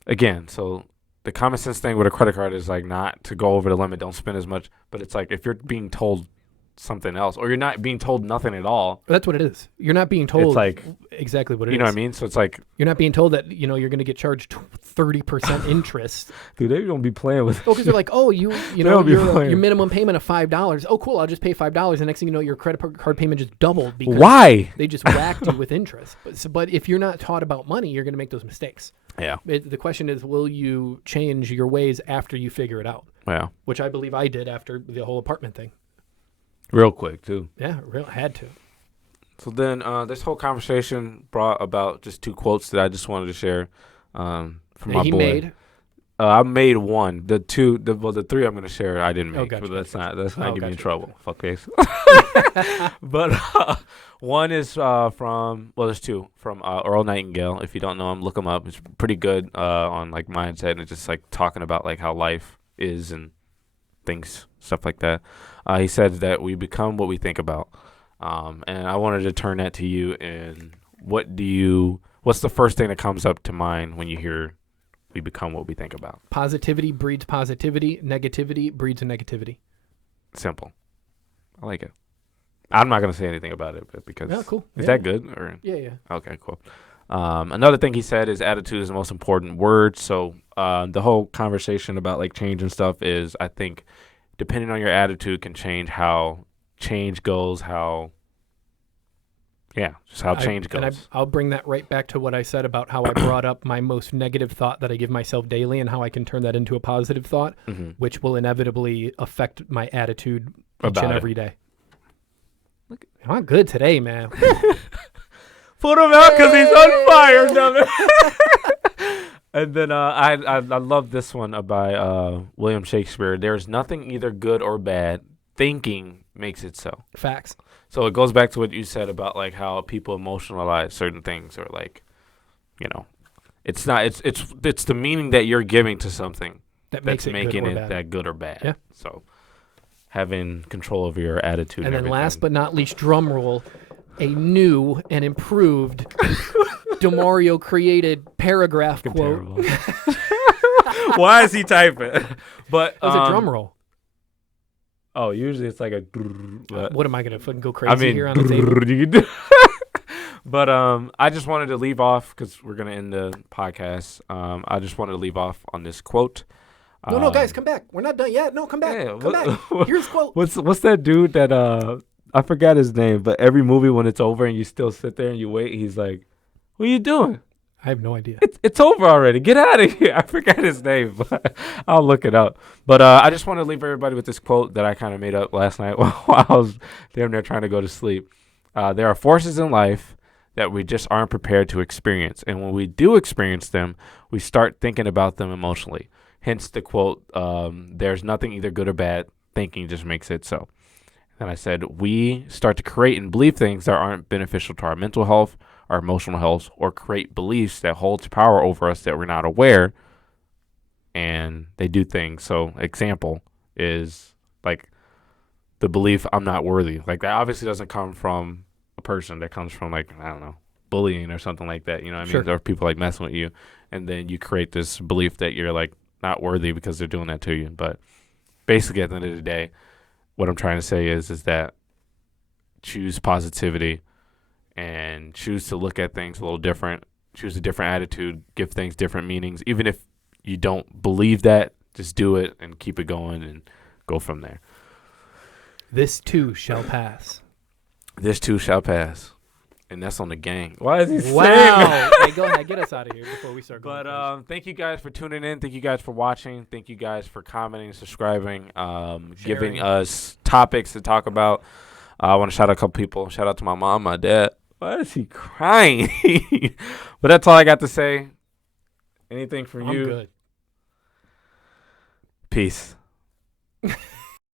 again, so the common sense thing with a credit card is like not to go over the limit, don't spend as much. But it's like if you're being told something else, or you're not being told nothing at all. That's what it is. You're not being told like exactly what it is. You know what I mean? So it's like you're not being told that you're going to get charged 30% interest. Dude, they're going to be playing with. Oh, because they're like, oh, your minimum payment of $5. Oh, cool, I'll just pay $5, and next thing you know, your credit card payment just doubled because why they just whacked you with interest. But if you're not taught about money, you're going to make those mistakes. Yeah. The question is, will you change your ways after you figure it out? Yeah. Which I believe I did after the whole apartment thing. Real quick, too. Yeah, had to. So then this whole conversation brought about just two quotes that I just wanted to share from my boy. I made one. The three I'm gonna share I didn't Oh, make, gotcha, but let's gotcha. not Oh, get me in gotcha, trouble. gotcha. Fuck face. But one is from there's two from Earl Nightingale. If you don't know him, look him up. It's pretty good on like mindset and just like talking about like how life is and things, stuff like that. He said that we become what we think about, and I wanted to turn that to you. And what's the first thing that comes up to mind when you hear we become what we think about? Positivity breeds positivity. Negativity breeds negativity. Simple. I like it. I'm not gonna say anything about it, but because Oh, cool. is Yeah. that good or Yeah. okay, cool. Another thing he said is attitude is the most important word. So the whole conversation about like change and stuff is, I think, depending on your attitude can change how change goes. Just how change goes. I'll bring that right back to what I said about how I brought up my most negative thought that I give myself daily and how I can turn that into a positive thought, which will inevitably affect my attitude each and every day. Look, I'm good today, man. Put him out because he's on fire, dumb it. And then I love this one by William Shakespeare. There's nothing either good or bad. Thinking makes it so. Facts. So it goes back to what you said about like how people emotionalize certain things, or like, it's not it's the meaning that you're giving to something That that's makes it making good or it bad. that good or bad. Yeah. So having control over your attitude. And then everything. last but not least, drum roll, a new and improved DeMario created paragraph Fucking quote. terrible. Why is he typing? But It was a drum roll. Oh, usually it's like a. But, What am I gonna fucking go crazy here on the table? you can do. But I just wanted to leave off because we're gonna end the podcast. I just wanted to leave off on this quote. No, guys, come back. We're not done yet. No, come back. Yeah, Come back. Here's the quote. What's that dude that I forgot his name, but every movie when it's over and you still sit there and you wait, he's like, "What are you doing? I have no idea. It's over already. Get out of here." I forgot his name, but I'll look it up. But I just want to leave everybody with this quote that I kind of made up last night while I was damn near trying to go to sleep. There are forces in life that we just aren't prepared to experience. And when we do experience them, we start thinking about them emotionally. Hence the quote, there's nothing either good or bad. Thinking just makes it so. And I said, we start to create and believe things that aren't beneficial to our mental health, our emotional health, or create beliefs that holds power over us that we're not aware, and they do things. So example is like the belief I'm not worthy. Like that obviously doesn't come from a person. That comes from like, I don't know, bullying or something like that. You know what I mean? Sure. Or people like messing with you, and then you create this belief that you're like not worthy because they're doing that to you. But basically at the end of the day, what I'm trying to say is that choose positivity and choose to look at things a little different, choose a different attitude, give things different meanings. Even if you don't believe that, just do it and keep it going and go from there. This too shall pass. This too shall pass. And that's on the gang. Why is he saying Wow. that? Hey, go ahead. Get us out of here before we start going. But thank you guys for tuning in. Thank you guys for watching. Thank you guys for commenting, subscribing, giving us topics to talk about. I want to shout out a couple people. Shout out to my mom, my dad. Why is he crying? But that's all I got to say. Anything from you? I'm good. Peace.